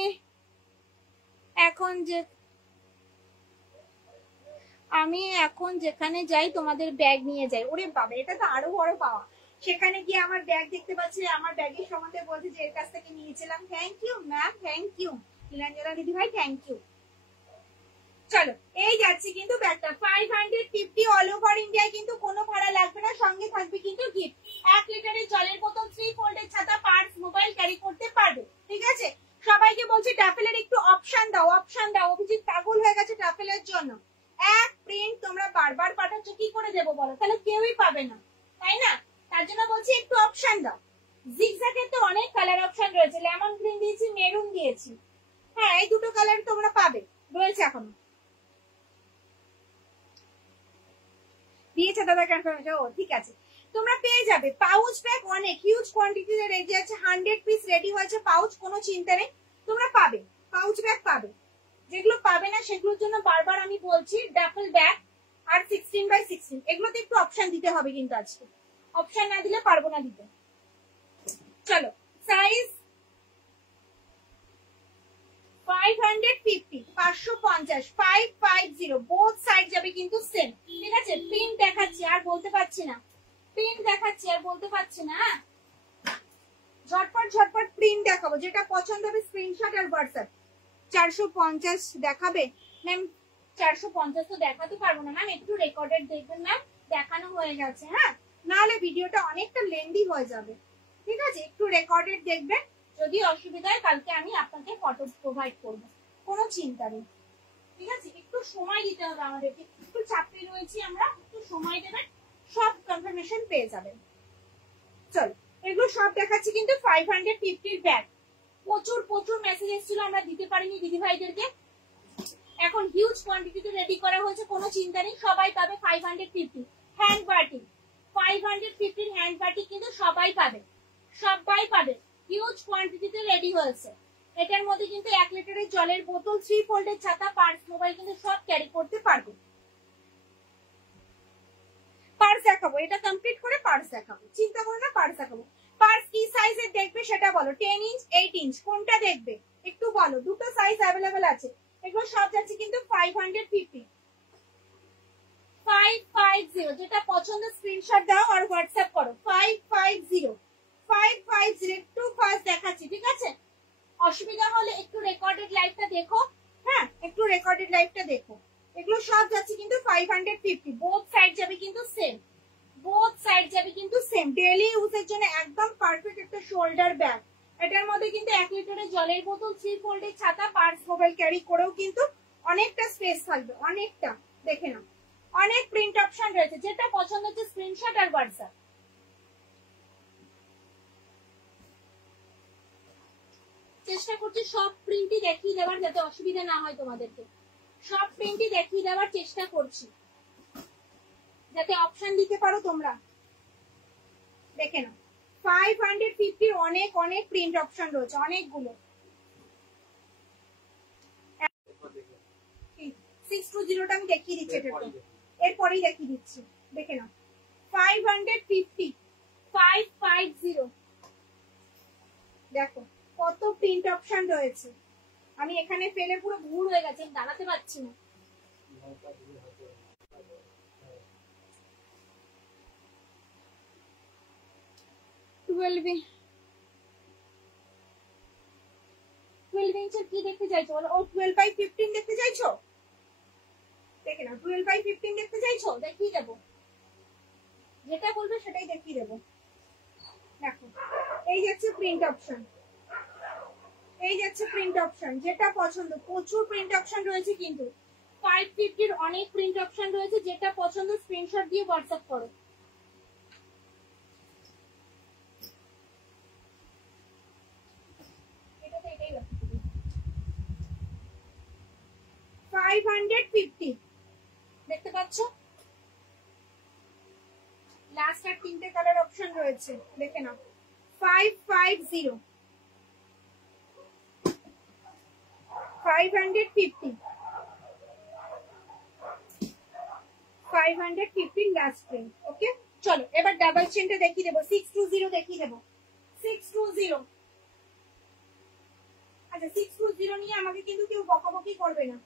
এখন যেখানে যাই তোমাদের ব্যাগ নিয়ে যাই। ওরে বাবা, এটা তো আরো বড় পাওয়া। সেখানে গিয়ে আমার ব্যাগ দেখতে পাচ্ছি, আমার ব্যাগের সম্বন্ধে বলছে যে এর কাছ থেকে নিয়েছিলাম। Thank you ma'am, thank you Nilanjana দিদি ভাই, থ্যাংক ইউ। চলো এই যাচ্ছি কিন্তু ব্যাগটা 550 অল ওভার ইন্ডিয়ায়, কিন্তু কোনো ভাড়া লাগবে না, সঙ্গে থাকবে কিন্তু গিফট। 1 লিটারের জলের বোতল, 3 ফোল্ডের ছাতা, পার্স, মোবাইল ক্যারি করতে পারবে। ঠিক আছে, সবাইকে বলছি টাফেলের একটু অপশন দাও, অপশন দাও। অভিজিৎ পাগল হয়ে গেছে টাফেলের জন্য। এক প্রিন্ট তোমরা বারবার পাঠাচ্ছ, কি করে দেবো বলো? তাহলে কেউই পাবে না, তাই না? তার জন্য বলছি একটু অপশন দাও। জিগজ্যাগের তো অনেক কালার অপশন রয়েছে, লেমন গ্রিন দিয়েছি, মেরুন দিয়েছি। হ্যাঁ, এই দুটো কালার তোমরা পাবে, রয়েছে এখনো। দিয়েছে দাদা কনফার্মেশন, ও ঠিক আছে, তোমরা পেয়ে যাবে। পাউচ ব্যাগ অনেক হিউজ কোয়ান্টিটিতে রেডি আছে, 100 পিস রেডি হয়েছে পাউচ, কোনো চিন্তা নেই, তোমরা পাবে পাউচ ব্যাগ পাবে। যেগুলো পাবে না সেগুলোর জন্য বারবার আমি বলছি ডাফেল ব্যাগ আর 16x16, এগুলোতে একটু অপশন দিতে হবে কিন্তু আজকে, অপশন না দিলে পারবো না দিতে। চলো সাইজ 550, 550, 550, বোথ সাইড যাবে কিন্তু সেম। ঠিক আছে, প্রিন্ট দেখাচ্ছি আর বলতে পারছি না, প্রিন্ট দেখাচ্ছি আর বলতে পারছি না। ঝটপট ঝটপট প্রিন্ট দেখাবো, যেটা পছন্দ হবে স্ক্রিনশট আর হোয়াটসঅ্যাপ। 450 দেখাবে ম্যাম? 450 তো দেখাতে পারবো না ম্যাম, একটু রেকর্ডেড দেখবেন ম্যাম, দেখানো হয়ে গেছে। হ্যাঁ, নাহলে ভিডিওটা অনেকটা লেন্দি হয়ে যাবে। ঠিক আছে, একটু রেকর্ডেড দেখবেন, যদি অসুবিধা হয় কালকে আমি আপনাকে ফটো প্রোভাইড করবো, কোনো চিন্তা নেই। ঠিক আছে, একটু সময় দিতে হবে আমাদেরকে, একটু চাপে রয়েছি আমরা, একটু সময় দেবেন, সব কনফার্মেশন পেয়ে যাবেন। চলো এগুলো সব দেখাচ্ছি কিন্তু 550 ব্যাগ। প্রচুর প্রচুর মেসেজ এসেছিল, আমরা দিতে পারিনি দিদি ভাইদেরকে, এখন হিউজ কোয়ান্টিটিতে রেডি করা হয়েছে, কোনো চিন্তা নেই, সবাই পাবে 550। হ্যান্ড বাটিক 550 হ্যান্ড বাটিক কিন্তু সবাই পাবে, সবাই পাবে, হিউজ কোয়ান্টিটিতে রেডি হয়েছে। এটার মধ্যে কিন্তু 1 লিটারের জলের বোতল, 3 ফোল্ডের ছাতা, পার্স, মোবাইল কিন্তু সব ক্যারি করতে পারবে। পার্স দেখাবো, এটা কমপ্লিট করে পার্স দেখাবো, চিন্তা করো না, পার্স দেখাবো। পার্স কি সাইজের দেখবে সেটা বলো, 10 ইঞ্চ 8 ইঞ্চ কোনটা দেখবে একটু বলো, দুটো সাইজ অ্যাভেলেবেল আছে। এগুলো সব যাচ্ছে কিন্তু 550, 550, যেটা পছন্দ স্ক্রিনশট দাও আর হোয়াটসঅ্যাপ করো। 550, 550, একটু ফাস্ট দেখাচ্ছি, ঠিক আছে? অসুবিধা হলে একটু রেকর্ডেড লাইভটা দেখো, হ্যাঁ একটু রেকর্ডেড লাইভটা দেখো। এগুলো সব যাচ্ছে কিন্তু 550, বোথ সাইড যাবে কিন্তু সেম, বোথ সাইড যাবে কিন্তু সেম। ডেইলি ইউজের জন্য একদম পারফেক্ট একটা শোল্ডার ব্যাগ। এটার মধ্যে কিন্তু 1 লিটারের জলের বোতল, 3 ফোল্ডের ছাতা, পার্স, মোবাইল ক্যারি করেও কিন্তু অনেকটা স্পেস থাকবে, অনেকটা। দেখে নাও, অনেক প্রিন্ট অপশন রয়েছে, যেটা পছন্দ হচ্ছে স্ক্রিনশট আর হোয়াটসঅ্যাপ। চেষ্টা করছি সব প্রিন্টই দেখিয়ে দেওয়ার, যাতে অসুবিধা না হয় তোমাদেরকে, সব প্রিন্টই দেখিয়ে দেওয়ার চেষ্টা করছি, যাতে অপশন দিতে পারো তোমরা। দেখে নাও 550 অনেক অনেক প্রিন্ট অপশন রয়েছে, অনেকগুলো। 620টা আমি দেখিয়ে দিচ্ছি, এরপরেই দেখিয়ে দিচ্ছি, দেখে নাও। 550, 550, দেখো কত প্রিন্ট অপশন রয়েছে। আমি এখানে ফেলে পুরো ভুল হয়ে গেছে, দাঁড়াতে পারছি না। টুয়েলভ ইঞ্চের কি দেখতে চাইছো বলো? ও 12/15 দেখতে চাইছো? দেখে নাও, 12/15 দেখতে চাইছো, দেখিয়ে দেবো, যেটা বলবে সেটাই দেখিয়ে দেবো। দেখো এই যাচ্ছে প্রিন্ট অপশন, এই যাচ্ছে প্রিন্ট অপশন, যেটা পছন্দ। প্রচুর প্রিন্ট অপশন রয়েছে কিন্তু 550-র অনেক প্রিন্ট অপশন রয়েছে, যেটা পছন্দ স্ক্রিনশট দিয়ে হোয়াটসঅ্যাপ করো। এটাতে এটাই লাগবে 550, দেখতে পাচ্ছ? লাস্ট আর তিনটে কালার অপশন রয়েছে, দেখে নাও। 550, 550, 550 লাস্ট প্রিন্ট। ওকে, চলো এবার ডাবল চেনটা দেখিয়ে দেবো, 620 দেখিয়ে দেবো। 620, আচ্ছা 620 নিয়ে আমাকে কিন্তু কেউ বকাবকি করবে না।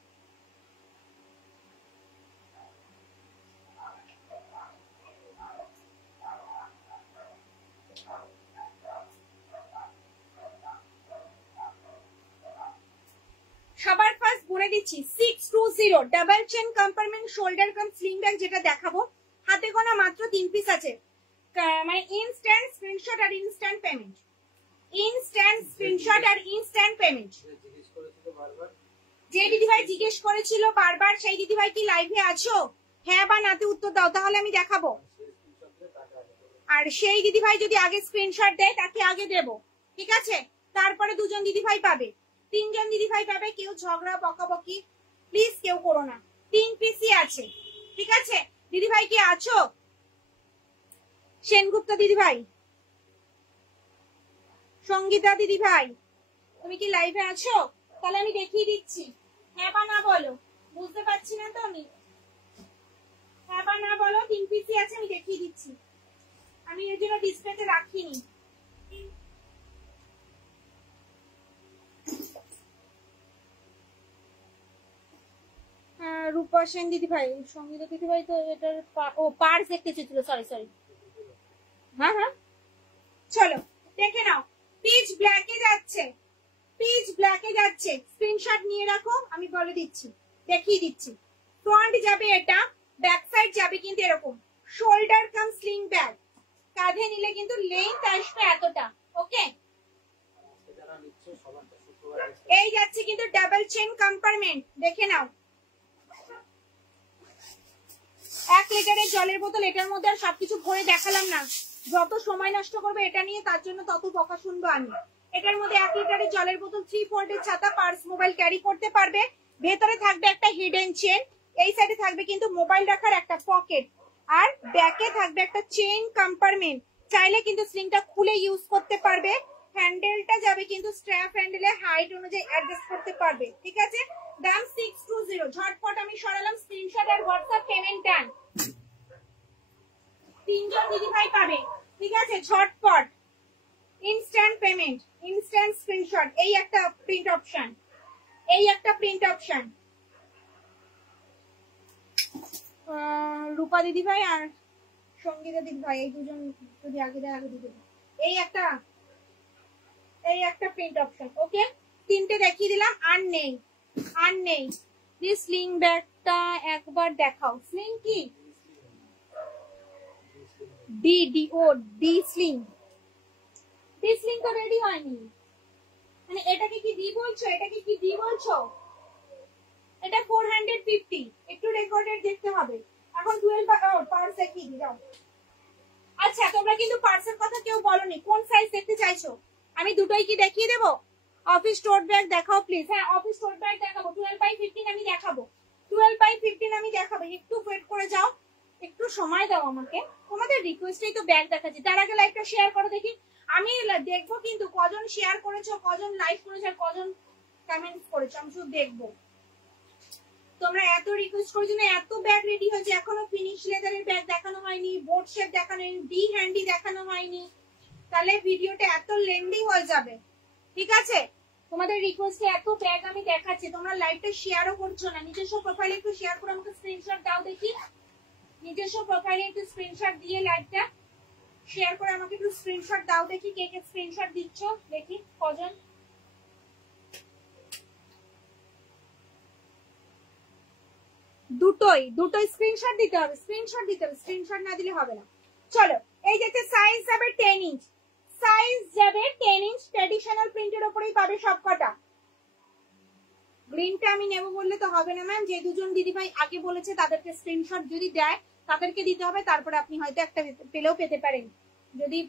সবার ফার্স্ট বলে দিচ্ছি 620 ডাবল চেন কম্পার্টমেন্ট শোল্ডার কাম স্লিং ব্যাগ, যেটা দেখাবো হাতে গোনা মাত্র 3 পিস আছে। মানে ইনস্ট্যান্ট স্ক্রিনশট আর ইনস্ট্যান্ট পেমেন্ট, ইনস্ট্যান্ট স্ক্রিনশট আর ইনস্ট্যান্ট পেমেন্ট। যে দিদিভাই জিজ্ঞেস করেছিল বারবার, সেই দিদিভাই কি লাইভে আছো? হ্যাঁ বা নাতে উত্তর দাও, তাহলে আমি দেখাবো। আর সেই দিদিভাই যদি আগে স্ক্রিনশট দেয় তাকে আগে দেব, ঠিক আছে? তারপরে দুজন দিদিভাই পাবে, তিনজন দিদিভাই পাবে। কেউ ঝগড়া বকাবকি প্লিজ কেউ করো না, 3 পিসই আছে, ঠিক আছে? দিদিভাই কি আছো? সেনগুপ্ত দিদিভাই, সঙ্গীতা দিদিভাই, তুমি কি লাইভে আছো? তাহলে আমি দেখিয়ে দিচ্ছি, হ্যাঁ বা না বলো, বুঝতে পারছি না তো আমি। হ্যাঁ বা না বলো, 3 পিসই আছে, আমি দেখিয়ে দিচ্ছি। আমি এর জন্য ডিসপ্লেতে রাখিনি। রূপা সেন দিদিভাই, সঙ্গীতা দিদিভাই তো এটার ও পার্স দেখতে চেয়েছিল, সরি সরি। হ্যাঁ হ্যাঁ, চলো দেখে নাও। পিচ ব্ল্যাকে যাচ্ছে, পিচ ব্ল্যাকে যাচ্ছে, স্ক্রিনশট নিয়ে রাখো, আমি বলে দিচ্ছি, দেখিয়ে দিচ্ছি। ফ্রন্ট যাবে এটা, ব্যাক সাইড যাবে কিন্তু এরকম শোল্ডার কাম স্লিং ব্যাগ, কাঁধে নিলে কিন্তু লেন্থ আসবে এতটা। ওকে, এই যাচ্ছে কিন্তু ডাবল চেন কম্পার্টমেন্ট, দেখে নাও। 1 লিটারের জলের বোতল, এটার মধ্যে আর সবকিছু ভরে দেখালাম না, যত সময় নষ্ট করবে এটা নিয়ে তার জন্য তত বকা শুনবো আমি। এটার মধ্যে 1 লিটারের জলের বোতল, 3 ফোল্ডের ছাতা, পার্স, মোবাইল ক্যারি করতে পারবে। ভেতরে থাকবে একটা হিডেন চেন, এই সাইডে থাকবে কিন্তু মোবাইল রাখার একটা পকেট, আর ব্যাকে থাকবে একটা চেইন কম্পার্টমেন্ট। চাইলে কিন্তু স্লিংটা খুলে ইউজ করতে পারবে। হ্যান্ডেলটা যাবে কিন্তু স্ট্র্যাপ হ্যান্ডেলে হাইট অনুযায়ী অ্যাডজাস্ট করতে পারবে, ঠিক আছে? দাম 620, ঝটপট আমি সরালাম, স্ক্রিনশট আর হোয়াটসঅ্যাপ পেমেন্ট ডান। তিনজন দিদিভাই পাবে, ঠিক আছে? ঝটপট ইনস্ট্যান্ট পেমেন্ট, ইনস্ট্যান্ট স্ক্রিনশট, এই একটা প্রিন্ট অপশন, এই একটা প্রিন্ট অপশন। রূপা দিদিভাই আর সঙ্গীতা দিদিভাই, এই দুজন যদি আগে দেয় আগে দিদি, এই একটা প্রিন্ট অপশন। ওকে, তিনটে দেখিয়ে দিলাম, আর নেই, আর নেই। স্লিং ব্যাগটা একবার দেখাও। স্লিং কি? ডি ডি ও ডি স্লিং, ডি স্লিং তো রেডি হয়নি। মানে এটাকে কি ডি বলছো? এটাকে কি ডি বলছো? এটা 450, একটু রেকর্ডেড দেখতে হবে। এখন 12 পার্স দেখিয়ে দি দাও। আচ্ছা, তোমরা কিন্তু পার্সের কথা কেউ বলনি, কোন সাইজ দেখতে চাইছো? আমি দুটোই কি দেখিয়ে দেবো? অফিস টোট ব্যাগ দেখাও প্লিজ। হ্যাঁ, অফিস টোট ব্যাগ দেখাবো, 12/15 আমি দেখাবো, 12/15 আমি দেখাবো। একটু ওয়েট করে যাও, একটু সময় দাও আমাকে, তোমাদের রিকোয়েস্টেই তো ব্যাগ দেখাচ্ছি। তার আগে লাইভটা শেয়ার করো দেখি, আমি দেখবো কিন্তু কজন শেয়ার করেছো, কজন লাইক করেছো, আর কজন কমেন্ট করেছো, আমি শুধু দেখবো। তোমরা এত রিকোয়েস্ট করেছো না, এত ব্যাগ রেডি হয়েছে, এখনো ফিনিশ লেদারের ব্যাগ দেখানো হয়নি, বোর্ড শেপ দেখানো হয়নি, ডি হ্যান্ডি দেখানো হয়নি, তাহলে ভিডিওটা এত লেন্দি হয়ে যাবে। ঠিক আছে, তোমাদের রিকোয়েস্টে এত ব্যাগ আমি দেখাচ্ছি, তোমরা লাইভটা শেয়ারও করছো না। নিজস্ব প্রোফাইলে একটু শেয়ার করে আমাকে স্ক্রিনশট দাও দেখি, নিজস্ব প্রোফাইলে একটু স্ক্রিনশট দিয়ে লাইভটা শেয়ার করে আমাকে একটু স্ক্রিনশট দাও দেখি, কে কে স্ক্রিনশট দিচ্ছ দেখি কজন। দুটোই স্ক্রিনশট দিতে হবে, স্ক্রিনশট দিতে হবে, স্ক্রিনশট না দিলে হবে না। চলো, এই যে সাইজ যাবে 10 ইঞ্চ, সাইজ যাবে 10 ইঞ্চ, ট্র্যাডিশনাল প্রিন্টের উপরেই পাবে সবকটা। গ্রিনটা আমি নেব বললে তো হবে না ম্যাম, যে দুজন দিদিভাই আগে বলেছে তাদেরকে স্ক্রিনশট যদি দেয় তাদেরকে দিতে হবে, তারপরে আপনি হয়তো একটা পেলেও পেতে পারেন, যদি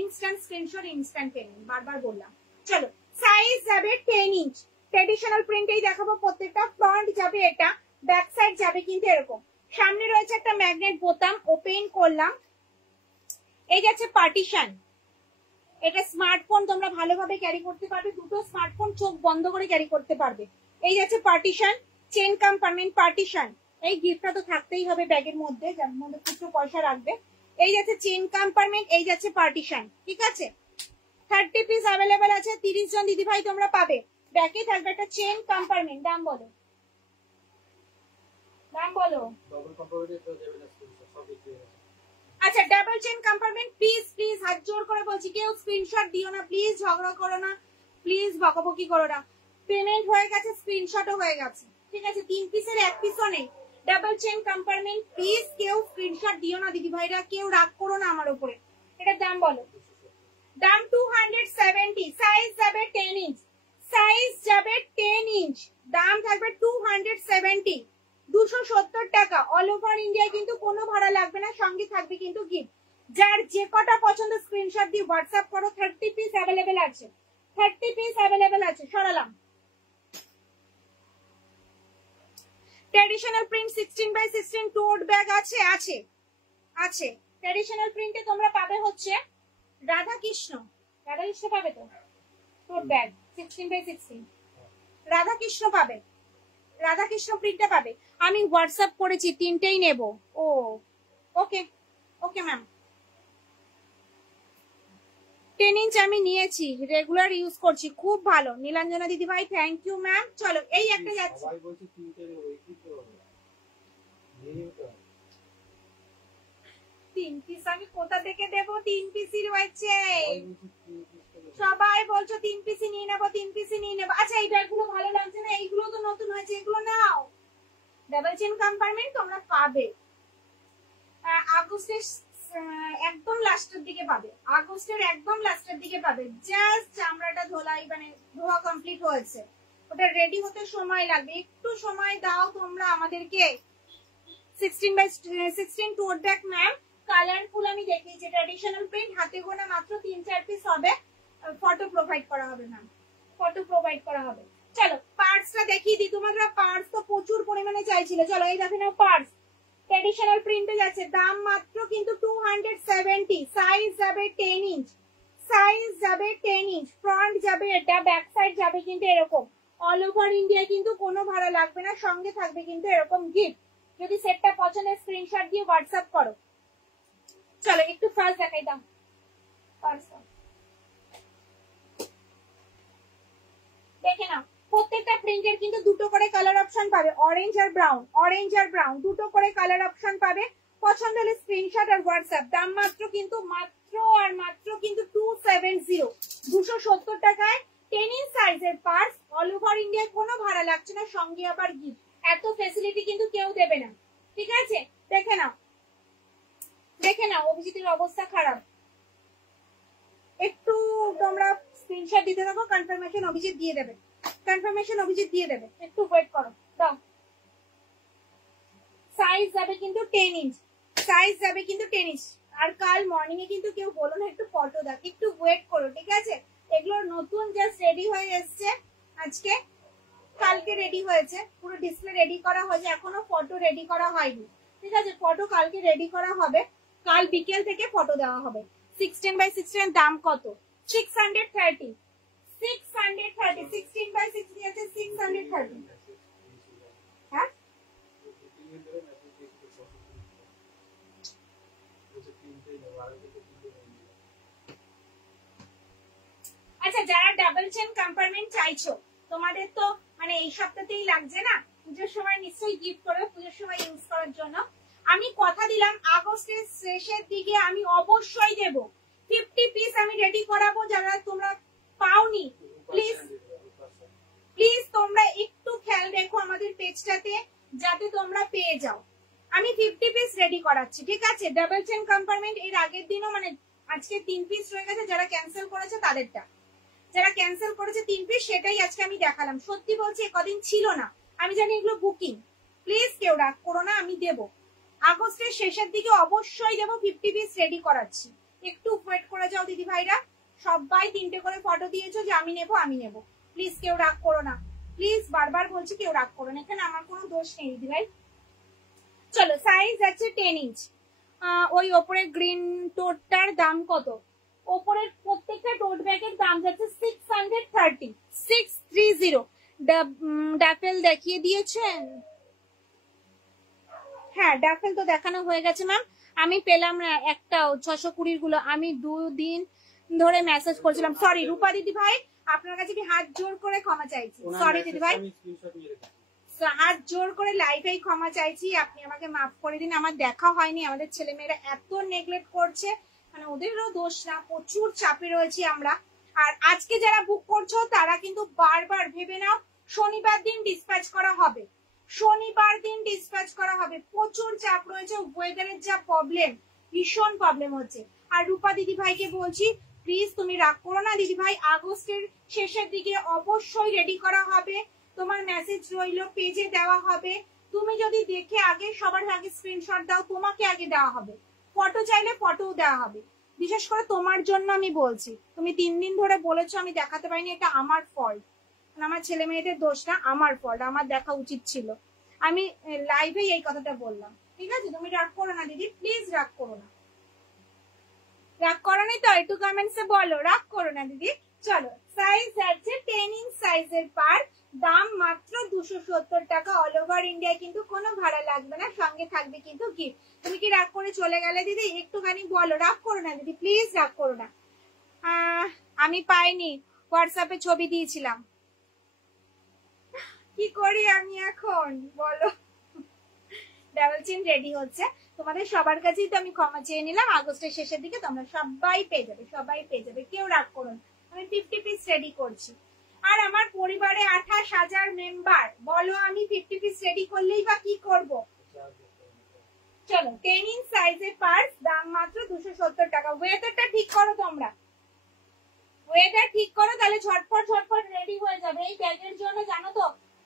ইনস্ট্যান্ট স্ক্রিনশট ইনস্ট্যান্ট পেন, বারবার বললাম। চলো, সাইজ যাবে 10 ইঞ্চ, ট্র্যাডিশনাল প্রিন্টেই দেখাবো প্রত্যেকটা। ফ্রন্ট যাবে এটা, ব্যাক সাইড যাবে কিন্তু এরকম, সামনে রয়েছে একটা ম্যাগনেট বোতাম, ওপেন করলাম। এই যাচ্ছে পার্টিশন, এটা স্মার্টফোন তোমরা ভালোভাবে ক্যারি করতে পারবে, দুটো স্মার্টফোন চোখ বন্ধ করে ক্যারি করতে পারবে। এই যাচ্ছে পার্টিশন, চেন কম্পার্টমেন্ট পার্টিশন, এই গিফটটা তো থাকতেই হবে ব্যাগের মধ্যে, যার মধ্যে কিছু পয়সা রাখবে। এই যাচ্ছে চেন কম্পার্টমেন্ট, এই যাচ্ছে পার্টিশন। ঠিক আছে, 30 পিস অ্যাভেলেবেল আছে, 30 জন দিদিভাই তোমরা পাবে। ব্যাগে থাকবে একটা চেন কম্পার্টমেন্ট, দাম বলো, দাম বলো। আচ্ছা, double chain compartment, please please হাত জোর করে বলছি, কেউ স্ক্রিনশট দিও না প্লিজ, ঝগড়া করো না প্লিজ, বকাবকি করো না। পেমেন্ট হয়ে গেছে, স্ক্রিনশটও হয়ে গেছে। ঠিক আছে, 3 পিসের 1 পিসও নেই। ডাবল চেন কম্পার্টমেন্ট, প্লিজ কেউ স্ক্রিনশট দিও না দিদি ভাইরা, কেউ রাগ করো না আমার উপরে। এটার দাম বলো, দাম 270, সাইজ যাবে 10 ইঞ্চ, সাইজ যাবে 10 ইঞ্চ, দাম থাকবে 270, 270 টাকা। অল ওভার ইন্ডিয়া কিন্তু কোনো ভাড়া লাগবে না, সঙ্গে থাকবে কিন্তু গিফট। যার যে কটা পছন্দ স্ক্রিনশট দিয়ে হোয়াটসঅ্যাপ করো। 30 পিস অ্যাভেলেবেল আছে, 30 পিস অ্যাভেলেবেল আছে। সরালাম। Traditional print 16x16 tote bag আছে, আছে আছে। ট্র্যাডিশনাল প্রিন্টে তোমরা পাবে হচ্ছে রাধাকৃষ্ণ, রাধাকৃষ্ণ পাবে তো, টোট ব্যাগ 16x16 রাধাকৃষ্ণ পাবে, রাধাকৃষ্ণ প্রিন্টটা পাবে। আমি হোয়াটসঅ্যাপ করেছি, তিনটেই নেব। ও ওকে ওকে ম্যাম, 10 ইঞ্চ আমি নিয়েছি, রেগুলার ইউজ করছি, খুব ভালো। নীলাঞ্জনা দিদি ভাই থ্যাংক ইউ ম্যাম। চলো, এই একটা যাচ্ছে, 3 পিস আমি কোথা থেকে দেব, 3 পিসই রয়েছে, সবাই বলছো 3 পিসই নিয়ে নেবো, 3 পিসই নিয়ে নেবো। আচ্ছা, এই ব্যাগগুলো ভালো লাগছে না, এইগুলো তো নতুন হয়েছে, এগুলো নাও। ডাবল চেন কম্পার্টমেন্ট তোমরা পাবে আগস্টের একদম লাস্টের দিকে পাবে, আগস্টের একদম লাস্টের দিকে পাবে। জাস্ট চামড়াটা ধোলাই, মানে ধোয়া কমপ্লিট হয়েছে, ওটা রেডি হতে সময় লাগবে, একটু সময় দাও তোমরা আমাদেরকে। 16x16 tote bag ma'am, colourful আমি দেখিয়েছি, ট্র্যাডিশনাল প্রিন্ট, হাতে গোনা মাত্র 3-4 পিস হবে, ফটো প্রোভাইড করা হবে ম্যাম, ফটো প্রোভাইড করা হবে। চলো, পার্টসটা দেখিয়ে দিই, তোমরা পার্টস তো প্রচুর পরিমাণে চাইছিল। চলো, এই দেখে নাও পার্টস, ট্র্যাডিশনাল প্রিন্টে যাচ্ছে, দাম মাত্র কিন্তু 270, সাইজ যাবে 10 ইঞ্চ, সাইজ যাবে 10 ইঞ্চ, ফ্রন্ট যাবে এটা, ব্যাক সাইড যাবে কিন্তু এরকম। অল ওভার ইন্ডিয়া কিন্তু কোনো ভাড়া লাগবে না, সঙ্গে থাকবে কিন্তু এরকম গিফট। যদি সেটটা পছন্দের স্ক্রিনশট দিয়ে হোয়াটসঅ্যাপ করো। চলো, একটু ফার্স্ট দেখাই দাও, দেখে নাও। প্রত্যেকটা প্রিন্টের কিন্তু দুটো করে কালার অপশন পাবে, অরেঞ্জ আর ব্রাউন, অরেঞ্জ আর ব্রাউন দুটো করে কালার অপশন পাবে। পছন্দ হলে স্ক্রিনশট আর হোয়াটসঅ্যাপ। দাম মাত্র কিন্তু মাত্র আর মাত্র কিন্তু 270, 270 টাকায় 10 ইঞ্চ সাইজের পার্স। অল ওভার ইন্ডিয়ায় কোনো ভাড়া লাগছে না, সঙ্গে আবার গিফট। এত ফ্যাসিলিটি কিন্তু কেউ দেবে না। ঠিক আছে, দেখে নাও, দেখে নাও। অভিজিতের অবস্থা খারাপ, একটু তোমরা স্ক্রিনশট দিতে থাকো, কনফার্মেশন অভিজিৎ দিয়ে দেবে, কনফার্মেশন অভিজিৎ দিয়ে দেবে, একটু ওয়েট করো। দাও, সাইজ যাবে কিন্তু 10 ইঞ্চ, সাইজ যাবে কিন্তু 10 ইঞ্চ। আর কাল মর্নিং এ কিন্তু কেউ বলো না একটু ফটো দেখ, একটু ওয়েট করো। ঠিক আছে, এগুলো নতুন জাস্ট রেডি হয়ে এসছে, আজকে কালকে রেডি হয়েছে, পুরো ডিসপ্লে রেডি করা হয়েছে, এখনো ফটো রেডি করা হয়নি। ঠিক আছে, ফটো কালকে রেডি করা হবে, কাল বিকেল থেকে ফটো দেওয়া হবে। 16x16 দাম কত? 630, 630, 16x16 আছে 630। হ্যাঁ, আচ্ছা, যারা ডাবল চেন কম্পার্টমেন্ট চাইছো, তোমাদের তো মানে এই সপ্তাহতেই লাগছে না, পুজোর সময় নিশ্চয়ই গিফট করবে, পুজোর সময় ইউজ করার জন্য। আমি কথা দিলাম আগস্টের শেষের দিকে আমি অবশ্যই দেব 50 পিস আমি রেডি করাবো। যারা তোমরা পাওনি প্লিজ প্লিজ তোমরা একটু খেয়াল রেখো আমাদের পেজটাতে, যাতে তোমরা পেয়ে যাও। আমি 50 পিস রেডি করাচ্ছি, ঠিক আছে? ডাবল চেন কম্পার্টমেন্ট এর আগের দিনও মানে আজকে 3 পিস রয়ে গেছে, যারা ক্যান্সেল করেছে তাদেরটা, যারা ক্যান্সেল করেছে 3 পিস সেটাই আজকে আমি দেখালাম। সত্যি বলছি কদিন ছিল না, আমি জানি এগুলো বুকিং, প্লিজ কেউ রাগ করো না, আমি দেব আগস্টের শেষের দিকে অবশ্যই দেব। 50 পিস রেডি করাচ্ছি, একটু ওয়েট করে যাও দিদি ভাইরা। সবাই 3টে করে ফটো দিয়েছো যে আমি নেব আমি নেব, প্লিজ কেউ রাগ করো না, প্লিজ বারবার বলছি কেউ রাগ করো না, এখানে আমার কোনো দোষ নেই দিদি ভাই। চলো, সাইজ আছে 10 ইঞ্চ। ওই ওপরের গ্রিন টোটটার দাম কত? ওপরের প্রত্যেকটা টোট ব্যাগের দাম যাচ্ছে 630 ডাফেল দেখিয়ে দিয়েছেন? হ্যাঁ, ডাফেল তো দেখানো হয়ে গেছে ম্যাম, আমি পেলাম না একটাও 620 গুলো। আমি 2 দিন ধরে মেসেজ করছিলাম, সরি রূপা দিদি ভাই, আপনার কাছে আমি হাত জোর করে ক্ষমা চাইছি, সরি দিদি ভাই, হাত জোর করে লাইভেই ক্ষমা চাইছি, আপনি আমাকে মাফ করে দিন। আমার দেখা হয়নি, আমাদের ছেলেমেয়েরা এত নেগলেক্ট করছে, মানে ওদেরও দোষ না, প্রচুর চাপে রয়েছি আমরা। আর আজকে যারা বুক করছো তারা কিন্তু বারবার ভেবে নাও, শনিবার দিন ডিসপ্যাচ করা হবে, শনিবার দিন ডিসপ্যাচ করা হবে, প্রচুর চাপ রয়েছে, ওয়েদারের যা প্রবলেম, ভীষণ প্রবলেম হচ্ছে। আর রূপা দিদি ভাইকে বলছি প্লিজ তুমি রাগ করো না দিদি ভাই, আগস্টের শেষের দিকে অবশ্যই রেডি করা হবে, তোমার মেসেজ রইলো, পেজে দেওয়া হবে, তুমি যদি দেখে আগে সবার আগে স্ক্রিনশট দাও, তোমাকে আগে দেওয়া হবে, ফটো চাইলে ফটোও দেওয়া হবে। বিশেষ করে তোমার জন্য আমি বলছি, তুমি 3 দিন ধরে বলেছো আমি দেখাতে পারিনি, এটা আমার ফল্ট, আমার ছেলে মেয়েদের দোষ না, আমার ফল্ট, আমার দেখা উচিত ছিল, আমি লাইভেই এই কথাটা বললাম, ঠিক আছে? তুমি রাগ করো না দিদি, প্লিজ রাগ করো না, রাগ করো না তো একটু কমেন্টসে বলো, রাগ করো না দিদি। চলো, সাইজ আছে 10 ইঞ্চ সাইজের পার, দাম মাত্র 270 টাকা, অল ওভার ইন্ডিয়া, কিন্তু কোনো ভাড়া লাগবে না, সঙ্গে থাকবে কিন্তু গিফট। তুমি কি রাগ করে চলে গেলে দিদি? একটুখানি বলো, রাগ করো না দিদি, প্লিজ রাগ করো না। আমি পাইনি, হোয়াটসঅ্যাপে ছবি দিয়েছিলাম, কি করি আমি এখন বলো? ডাবল চেন রেডি হচ্ছে, তোমাদের সবার কাছেই তো আমি ক্ষমা চেয়ে নিলাম, আগস্টের শেষের দিকে তোমরা সবাই পেয়ে যাবে, সবাই পেয়ে যাবে, কেউ রাগ করো না। আমি 50 পিস রেডি করছি, আর আমার পরিবারে 28,000 মেম্বার, বলো আমি 50 পিস রেডি করলেই বা কি করব? চলো, 10 ইঞ্চ সাইজের পার্স, দাম মাত্র 270 টাকা। ওয়েদারটা ঠিক করো তোমরা, ওয়েদার ঠিক করো, তাহলে ঝটপট ঝটপট রেডি হয়ে যাবে। এই ব্যাগের জন্য জানো তো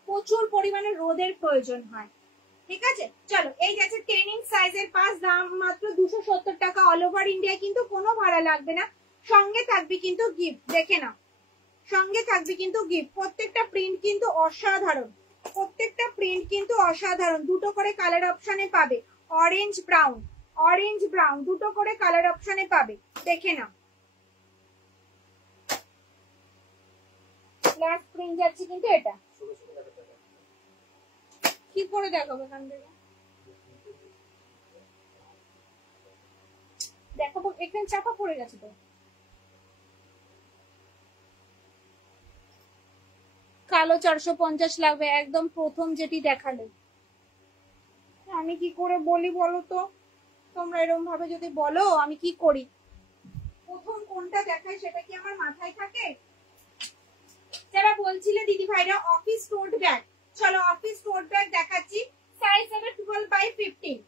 প্রচুর পরিমাণে রোদের প্রয়োজন হয়, ঠিক আছে? চলো, এই যাচ্ছে 10 ইঞ্চ সাইজের পাস, দাম মাত্র 270 টাকা, অল ওভার ইন্ডিয়া, কিন্তু কোনো ভাড়া লাগবে না, সঙ্গে থাকবে কিন্তু গিফট, দেখে নাও, সঙ্গে থাকবে কিন্তু গিফট। প্রত্যেকটা প্রিন্ট কিন্তু অসাধারণ, প্রত্যেকটা প্রিন্ট কিন্তু অসাধারণ। দুটো করে কালার অপশনে পাবে, অরেঞ্জ ব্রাউন, অরেঞ্জ ব্রাউন, দুটো করে কালার অপশনে পাবে, দেখে নাও। লাস্ট প্রিন্ট যাচ্ছে কিন্তু এটা, কি করে দেখাবো এখান থেকে, দেখাবো এখানে চাপা পড়ে গেছে তো, কালো 450 লাগবে, একদম প্রথম যেটি দেখালে। আমি কি করে বলি বলো তো, তোমরা এরকম ভাবে যদি বলো আমি কি করি, প্রথম কোনটা দেখাই সেটা কি আমার মাথায় থাকে? যারা বলছিলে দিদি ভাইরা অফিস টোট ব্যাগ, চলো অফিস টোট ব্যাগ দেখাচ্ছি, সাইজ হবে 12/15,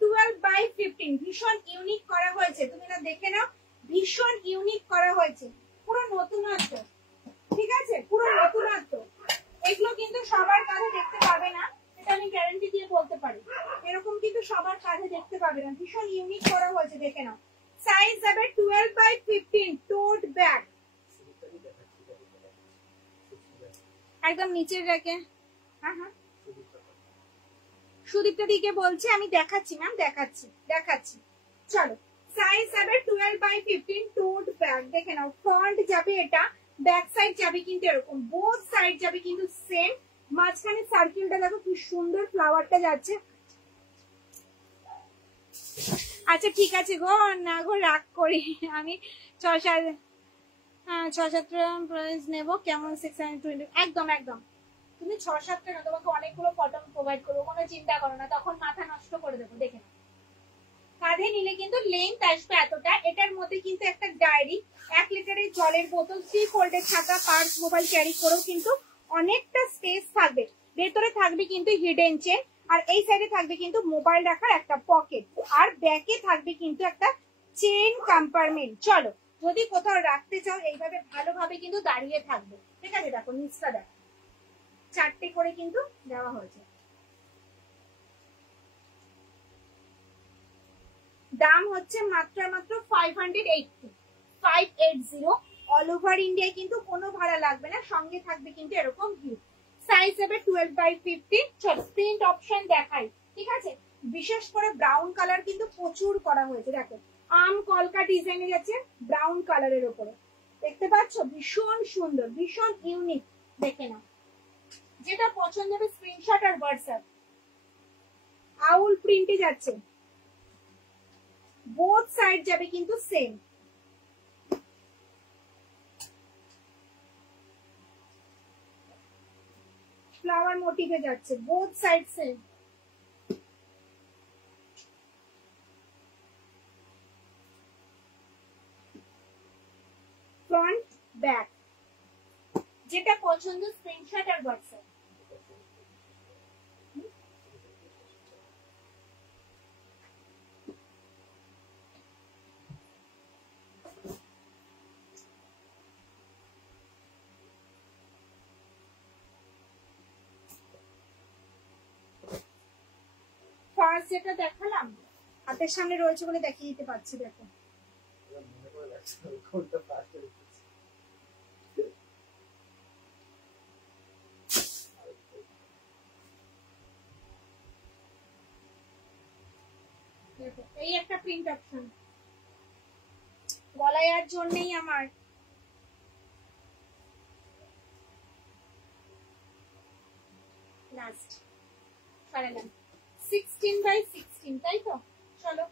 12/15, ভীষণ ইউনিক করা হয়েছে, তুমি না দেখে নাও, ভীষণ ইউনিক করা হয়েছে, পুরো নতুনত্ব, ঠিক আছে? পুরো নতুনত্ব, এগুলো কিন্তু সবার কাঁধে দেখতে পাবে না, এটা আমি গ্যারান্টি দিয়ে বলতে পারি, এরকম কিন্তু সবার কাঁধে দেখতে পাবে না, ভীষণ ইউনিক করা হয়েছে, দেখে নাও। সাইজ হবে 12/15 টোট ব্যাগ, একদম নিচের রেখে, হ্যাঁ হ্যাঁ সুদীপ্তা দিকে বলছি, আমি দেখাচ্ছি ম্যাম, দেখাচ্ছি দেখাচ্ছি। চলো, সাইজ হবে 12/15 টোট ব্যাগ, দেখে নাও, ফ্রন্ট যাবে এটা, ব্যাক সাইড যাবে কিন্তু এরকম, বোথ সাইড যাবে কিন্তু সেম, মাঝখানে সার্কেলটা দেখো কি সুন্দর ফ্লাওয়ারটা যাচ্ছে, আচ্ছা ঠিক আছে গো, না গো রাগ করি আমি 6-7 প্রাইস নেবো কেমন 620 একদম একদম। তুমি 6-7টা না, তোমাকে অনেকগুলো কটন প্রোভাইড করবো, কোনো চিন্তা করো না, তখন মাথা নষ্ট করে দেবো। দেখে নাও কাঁধে নিলে কিন্তু লেন্থ আসবে এতটা। এটার মধ্যে কিন্তু একটা ডায়েরি, 1 লিটারের জলের বোতল, 3 ফোল্ডের ছাতা, পার্স, মোবাইল ক্যারি করেও কিন্তু অনেকটা স্পেস থাকবে। ভেতরে থাকবে কিন্তু হিডেন চেন, আর এই সাইডে থাকবে কিন্তু মোবাইল রাখার একটা পকেট, আর ব্যাকে থাকবে কিন্তু একটা চেন কম্পার্টমেন্ট। চলো যদি কোথাও রাখতে চাও এইভাবে ভালোভাবে কিন্তু দাঁড়িয়ে থাকবে। ঠিক আছে, দেখো নিচটা দেখো, 4টে করে কিন্তু দেওয়া হয়েছে। দাম হচ্ছে মাত্র 580 অল ওভার ইন্ডিয়ায়, কিন্তু কোনো ভাড়া লাগবে না, সঙ্গে থাকবে কিন্তু এরকম গিফট। সাইজ হবে 12/50। চলো প্রিন্ট অপশন দেখাই। ঠিক আছে, বিশেষ করে ব্রাউন কালার কিন্তু প্রচুর করা হয়েছে। দেখো আম কলকা ডিজাইনের আছে ব্রাউন কালারের উপরে, দেখতে পাচ্ছ, ভীষণ সুন্দর, ভীষণ ইউনিক। দেখে নাও, যেটা পছন্দ হবে স্ক্রিনশট আর হোয়াটসঅ্যাপ। আউল প্রিন্টে যাচ্ছে, বোথ সাইড যাবে কিন্তু সেম। ফ্লাওয়ার মোটিভে যাচ্ছে, both side same. Front back, যেটা পছন্দ স্ক্রিনশট আর হোয়াটসঅ্যাপ। ফার্স্ট যেটা দেখালাম হাতের সামনে রয়েছে বলে দেখিয়ে দিতে পারছি। দেখো এই একটা প্রিন্ট অপশন, গলায় আর জন্যই আমার লাস্ট 16/16, তাই তো? চলো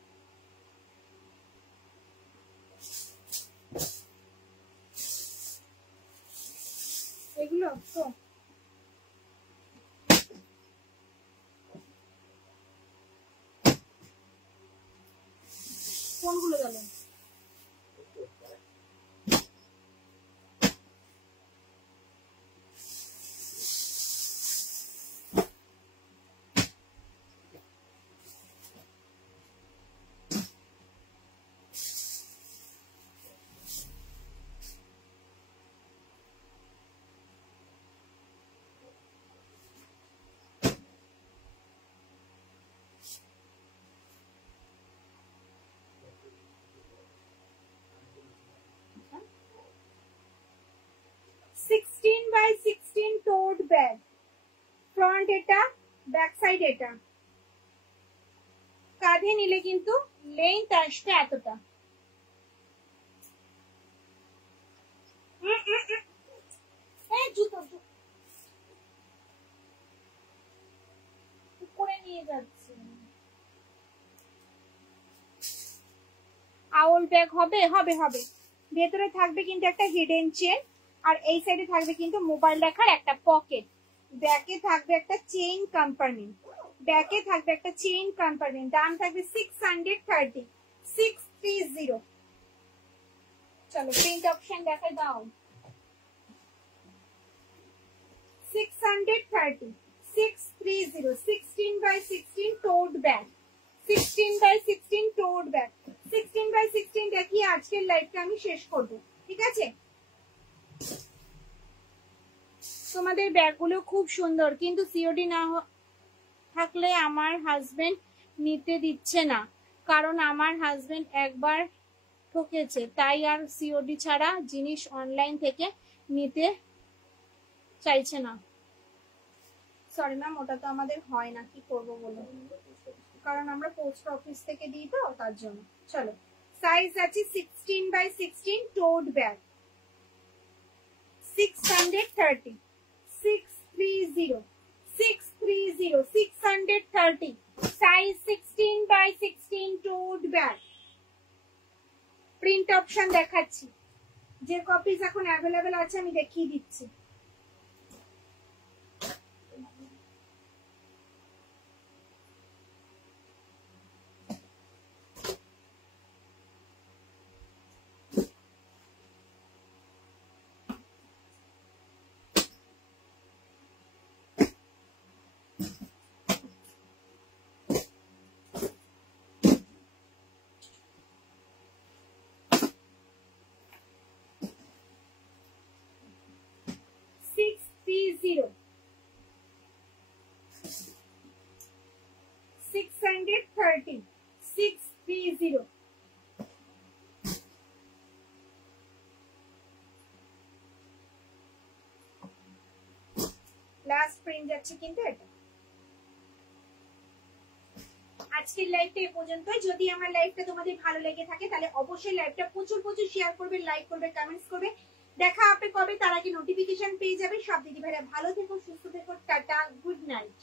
এগুলো তো কোনগুলো গেল? টোট ব্যাগ, ফ্রন্ট এটা, ব্যাক সাইড এটা। কাঁধে নিলে কিন্তু লেন্থ আসবে এতটা। জুতো করে নিয়ে যাচ্ছে। আউল ব্যাগ হবে হবে হবে। ভেতরে থাকবে কিন্তু একটা হিডেন চেন, আর এই সাইডে থাকবে কিন্তু মোবাইল রাখার একটা পকেট। ব্যাকে থাকবে একটা চেইন কম্পার্টমেন্ট, ব্যাকে থাকবে একটা চেইন কম্পার্টমেন্ট। দাম থাকবে 630, 630। চলো প্রিন্ট অপশন দেখাই দাও। 630, 630, 16/16 টোট ব্যাগ, 16/16 টোট ব্যাগ। 16/16 দেখিয়ে আজকের লাইভটা আমি শেষ করব। ঠিক আছে, তোমাদের ব্যাগগুলো খুব সুন্দর, কিন্তু সিওডি না থাকলে আমার হাজবেন্ড নিতে দিচ্ছে না, কারণ আমার হাজবেন্ড একবার ঠকেছে, তাই আর সিওডি ছাড়া জিনিস অনলাইন থেকে নিতে চাইছে না। সরি ম্যাম, ওটা তো আমাদের হয় না, কি করবো বলো, কারণ আমরা পোস্ট অফিস থেকে দিই তো, তার জন্য। চলো সাইজ আছে 16/16 টোট bag, 630, 630, 630, 630। Size 16x16 towed bag. Print option দেখাচ্ছি, যে কপিস এখন অ্যাভেলেবেল আছে আমি দেখিয়ে দিচ্ছি। লাস্ট প্রিন্ট যাচ্ছে কিন্তু এটা। আজকের লাইভটা এই পর্যন্তই। যদি আমার লাইভটা তোমাদের ভালো লেগে থাকে তাহলে অবশ্যই লাইভটা প্রচুর প্রচুর শেয়ার করবে, লাইক করবে, কমেন্টস করবে। দেখা হবে কবে তার আগে নোটিফিকেশন পেয়ে যাবে। সব দিদি ভাইরা ভালো থেকো, সুস্থ থেকো, টাটা, গুড নাইট।